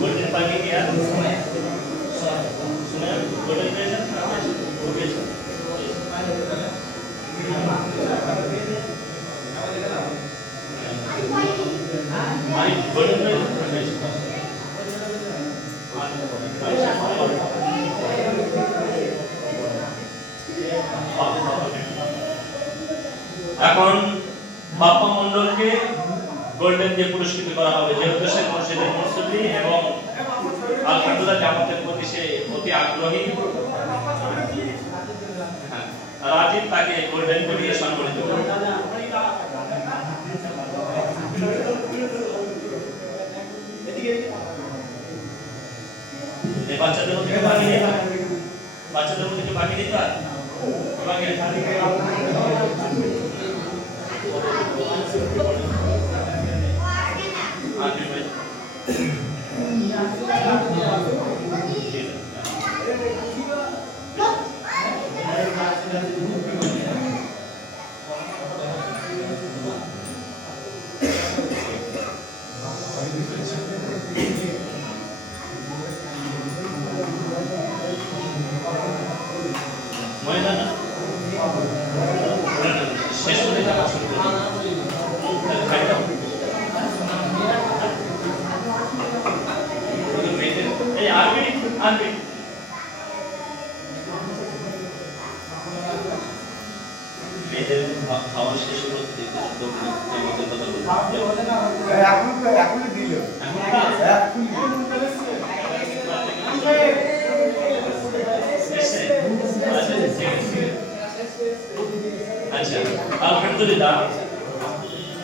गोल्डन पार्टी किया समय गोल्डन प्लेजर गोल्डन এখন বাপ্পা মন্ডলকে গোল্ডেন দিয়ে পুরস্কৃত করা হবে, যেহেতু সে মসজিদের মুসল্লি এবং আলহামদুলিল্লাহ জামাতের প্রতি সে অতি আগ্রহী। রাজীব তাকে গোল্ডেন দিয়ে সম্মানিত করবে। এই বাচ্চাদের মধ্যে ভাগি দিতে হয়, বাচ্চাদের মধ্যে ভাগি দিতে হয়, ভাগি শেষ করে যাওয়া শুরু করুন। এই আরবি আরবি মেয়েদের খাওয়া শেষ করতে জামাতের কথা এখন দিল আচ্ছা, আলহামদুলিল্লাহ।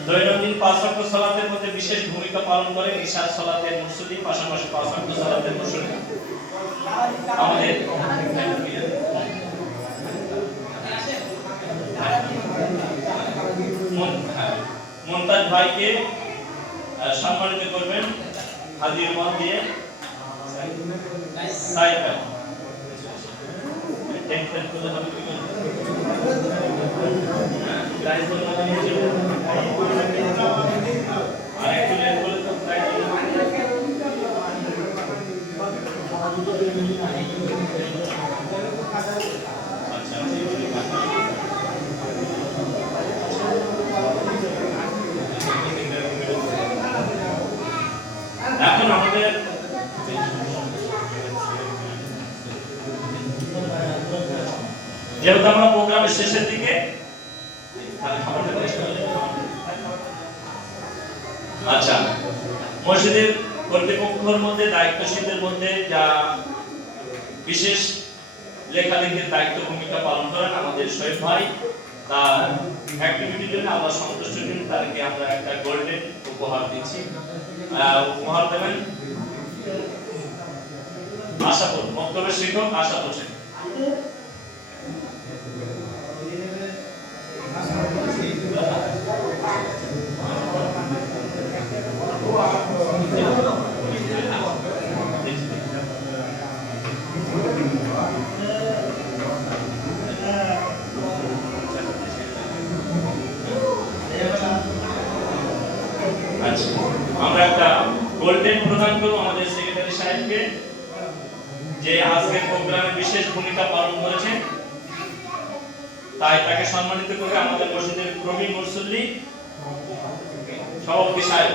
দৈনন্দিন 5 ওয়াক্ত সালাতের মধ্যে বিশেষ ভূমিকা পালন করে ইশার সালাতের মুসল্লি, পাশাপাশি 5 ওয়াক্ত সালাতের মুসল্লি আমাদের মুনতাজ ভাইকে সম্মানিত করবেন হাজির মন দিয়ে। সাইড ভাই টেনশন করতে হবে কি করে গাইস বলতে আর একটু লেট করে যেহেতু আমরা প্রোগ্রামের শেষের দিকে আচ্ছা, মসজিদের কর্তৃপক্ষের মধ্যে, দায়িত্বশীলদের মধ্যে যা বিশেষ লেখালেখির দায়িত্ব ভূমিকা পালন করেন আমাদের শহীদ ভাই, তার অ্যাক্টিভিটির জন্য আল্লাহ সন্তুষ্ট দিন, তাকে আমরা একটা গোল্ডেন উপহার দিচ্ছি। উপহার দেবেন আশাপুর বক্তব্যের শিক্ষক আশাপুর হোসেন। আচ্ছা, আমরা একটা গোল্ডেন প্রদান করব আমাদের সেক্রেটারি সাহেবকে, যে আজকের প্রোগ্রামে বিশেষ ভূমিকা পালন করেছেন, তাই তাকে সম্মানিত করে আমাদের মসজিদের প্রবীণ মুসল্লি সভাপতি সাহেব।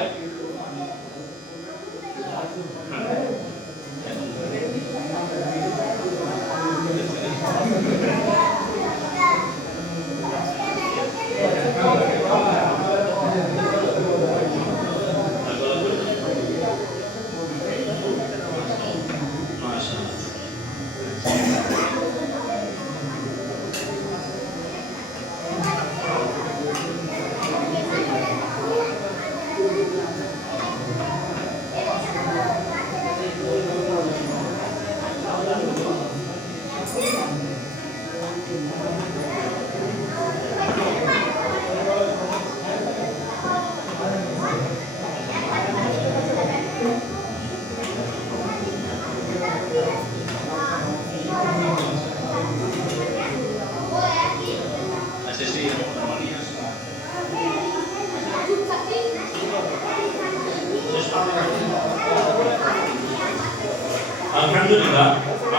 আলহামদুলিল্লাহ,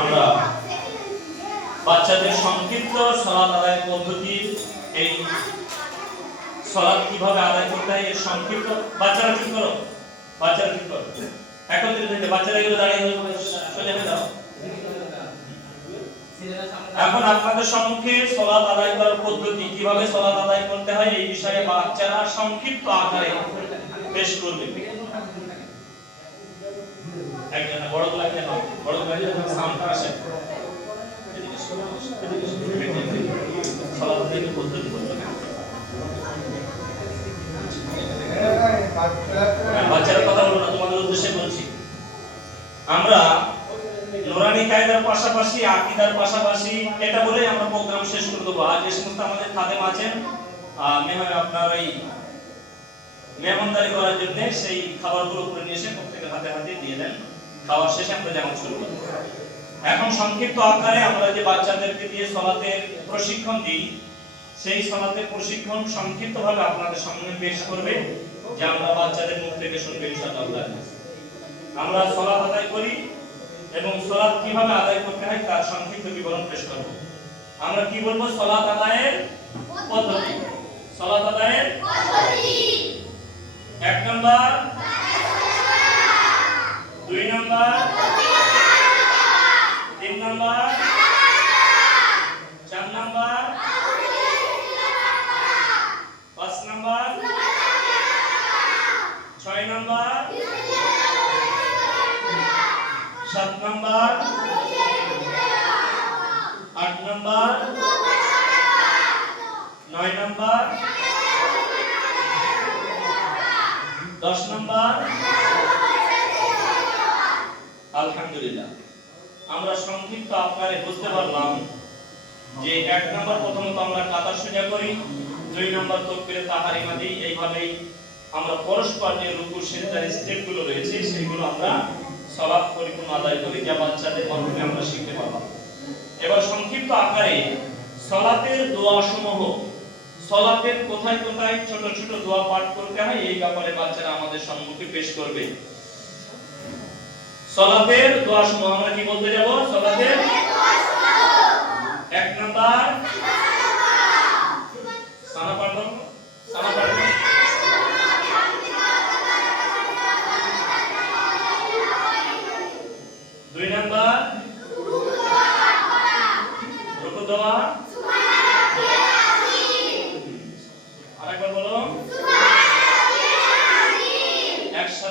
আমরা বাচ্চাদের সংক্ষিপ্ত সালাত আদায়ের পদ্ধতি, এই সালাত কিভাবে আদায় করতে হয় এর সংক্ষিপ্ত, বাচ্চারা চুপ করো, বাচ্চারা চুপ করো, একত্রিত হয়ে বাচ্চারা এগুলো দাঁড়িয়ে সোজা হয়ে যাও। এখন আপনাদের সম্মুখে সালাত আদায় করার পদ্ধতি, কিভাবে সালাত আদায় করতে হয় এই বিষয়ে বাচ্চারা সংক্ষিপ্ত আকারে পেশ করবে। একজন বড় লাগে না, বড় লাগে না, সাউন্ডটা আসে সালাত আদায়ের পদ্ধতি বলতে বাচ্চারা কথা বলো না, তোমাদের উদ্দেশ্যে বলছি। আমরা নুরানি কায়দার পাশাপাশি আকীদার পাশাপাশি এটা বলে আমরা প্রোগ্রাম শেষ করে দেবো। আর যে সমস্ত আমাদের খাদেম আছেন, আপনার এই মেহমানদারি করার জন্য সেই খাবারগুলো করে নিয়ে এসে প্রত্যেকের হাতে হাতে দিয়ে দেন। খাওয়ার শেষে আমরা জামাত শুরু করব। এখন সংক্ষিপ্ত আকারে আমরা যে বাচ্চাদেরকে দিয়ে সালাতের প্রশিক্ষণ দিই, সেই সালাতের প্রশিক্ষণ সংক্ষিপ্তভাবে আপনাদের সামনে পেশ করবে, যে আমরা বাচ্চাদের মুখ থেকে শুনবো ইনশাআল্লাহ। আমরা সালাত আদায় করি এবং সালাত কিভাবে আদায় করতে হয় তার সংক্ষিপ্ত বিবরণ পেশ করব। আমরা কি বলবো? সালাত আদায়ের পদ্ধতি। সালাত আদায়ের পদ্ধতি 1 number, 2 number, 3 number, 4 number, 5 number, 6 number, 7 number, 8 number, 9 number, 10 number. আলহামদুলিল্লাহ, আমরা সংক্ষিপ্ত আকারে বুঝতে পারলাম যে 1 নাম্বার প্রথমত আমরা কাতার সোজা করি, 2 নাম্বার তাকবীরে তাহরিমা দিই। এইভাবেই আমরা পরস্পর যে রুকু সিজদার স্টেপগুলো রয়েছে সেগুলো আমরা সালাত পরিপূর্ণ আদায় করি, যা বাচ্চাদের মাধ্যমে আমরা শিখতে পারলাম। এবার সংক্ষিপ্ত আকারে সালাতের দোয়া সমূহ, সালাতের কোথায় কোথায় ছোট ছোট দোয়া পাঠ করতে হয় এই ব্যাপারে বাচ্চারা আমাদের সম্মুখে পেশ করবে। সালাতের দোয়া সমূহ আমরা কি বলতে যাব? সালাতের দোয়া সমূহ 1 নাম্বার সানা পাঠ, সানা পাঠ। 2 নাম্বার রুকু দোয়া,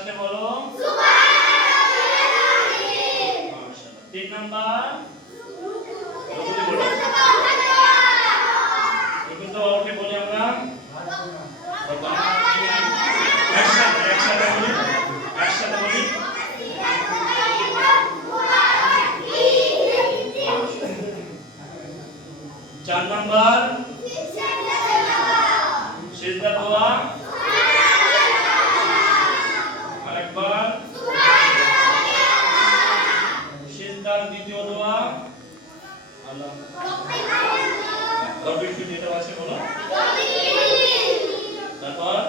সাথে বলো মাশাআল্লাহ। 3 নাম্বার রুকুতে বলো। রুকুতে ওকে বলি আমরা একসাথে বলি। 4 নাম্বার সিজদা দোয়া। আরেকবার সিজদার দ্বিতীয় দোয়া আল্লাহ রব্বির ফিল এটা আছে বলো। তারপর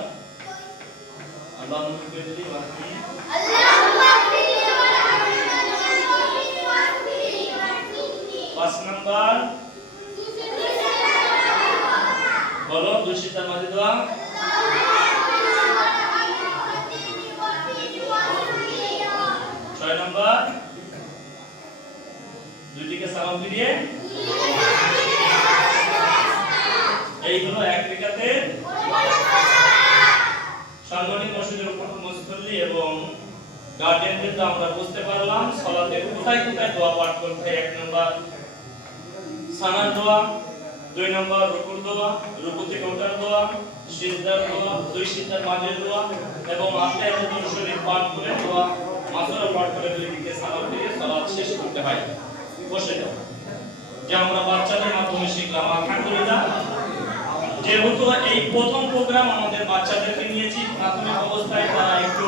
আল্লাহ মুখে দিলি বাকি 5 নাম্বার বলো দুই সিজদার মাঝে দোয়া। 6 নাম্বার দুই দিকে সালাম ফিরিয়ে। এই হলো এক রাকাতের সম্মানিত মসজিদের উপর মুসল্লি এবং গার্ডিয়ানদের তো আমরা বুঝতে পারলাম সালাতে কোথায় কোথায় দোয়া পাঠ করতে। 1 নাম্বার সানার দোয়া, 2 নাম্বার রুকুর দোয়া, রুকু থেকে ওঠার দোয়া, সিজদার দোয়া, দুই সিজদার মাঝের দোয়া এবং আত্মায়াতুল শরীফ পাঠ করে দোয়া, মাসুরা পাঠ করে দুই দিকে সালাম দিয়ে সালাত শেষ করতে হয়। বসে যাও। যে আমরা বাচ্চাদের মাধ্যমে শিখলাম আলহামদুলিল্লাহ। যেহেতু এই প্রথম প্রোগ্রাম আমাদের বাচ্চাদেরকে নিয়েছি প্রাথমিক অবস্থায় তারা একটু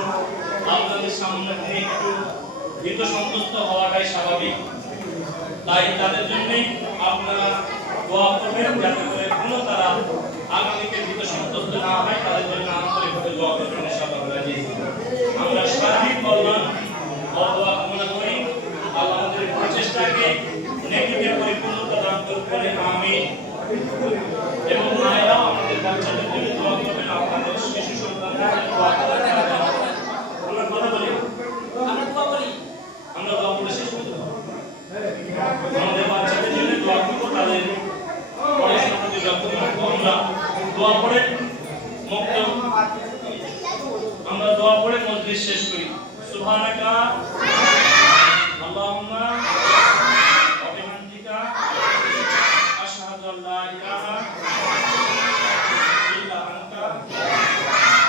আপনাদের সামনে একটু ভীত সন্তুষ্ট হওয়াটাই স্বাভাবিক। তাই তাদের জন্য আপনারা দোয়া করবেন যাতে করে কোনো তারা আগামীতে ভীত সন্তুষ্ট না হয়। তাদের জন্য আন্তরিকভাবে দোয়া করবেন ইনশাআল্লাহ। আমরা সার্বিক কল্যাণ ও দোয়া কামনা করি। আল্লাহ আমাদের প্রচেষ্টাকে নেকিতে পরিপূর্ণতা দান করুন। আমিন। এবং মায়েরাও আমাদের বাচ্চাদের জন্য দোয়া করবেন। আপনাদের শিশু সন্তানদের জন্য দোয়া করবেন। আমরা কথা বলি, আমরা দোয়া করে শেষ করতে পারবো। আমাদের বাচ্চাদের জন্য দোয়া করবো, তাদের পড়াশোনার প্রতি যত্ন রাখবো। আমরা দোয়া করে মুক্ত আমরা দোয়া করে মজলিস শেষ করি। সুবহানাকা আল্লাহুম্মা ওয়া বিহামদিকা আশহাদু আল্লা ইলাহা ইল্লা আনতা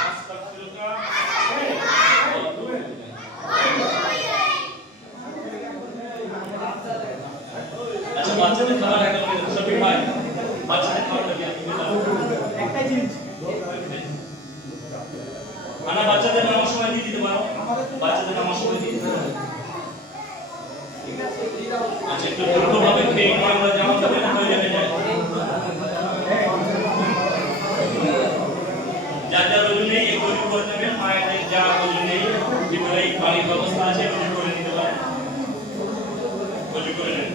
আস্তাগফিরুকা ওয়া আতুবু ইলাইক। আচ্ছা বাচ্চাদের খাবার একটা বলে সবই ভাই বাচ্চাদের খাবারটা কি একটাই জিনিস মানে বাচ্চাদের নামার সময় দিয়ে দিতে পারো। বাচ্চাদের নামার সময় দিয়ে দিতে পারো। আচ্ছা একটু দ্রুতভাবে খেয়ে নিয়ে আমরা যাওয়া যাবে না হয়ে যাবে যায়। যা যা রোজু নেই এগুলো করে দেবেন। মায়েদের যা রোজু নেই ভিতরে পানির ব্যবস্থা আছে ওগুলো করে নিতে পারেন। ওগুলো করে নেবেন।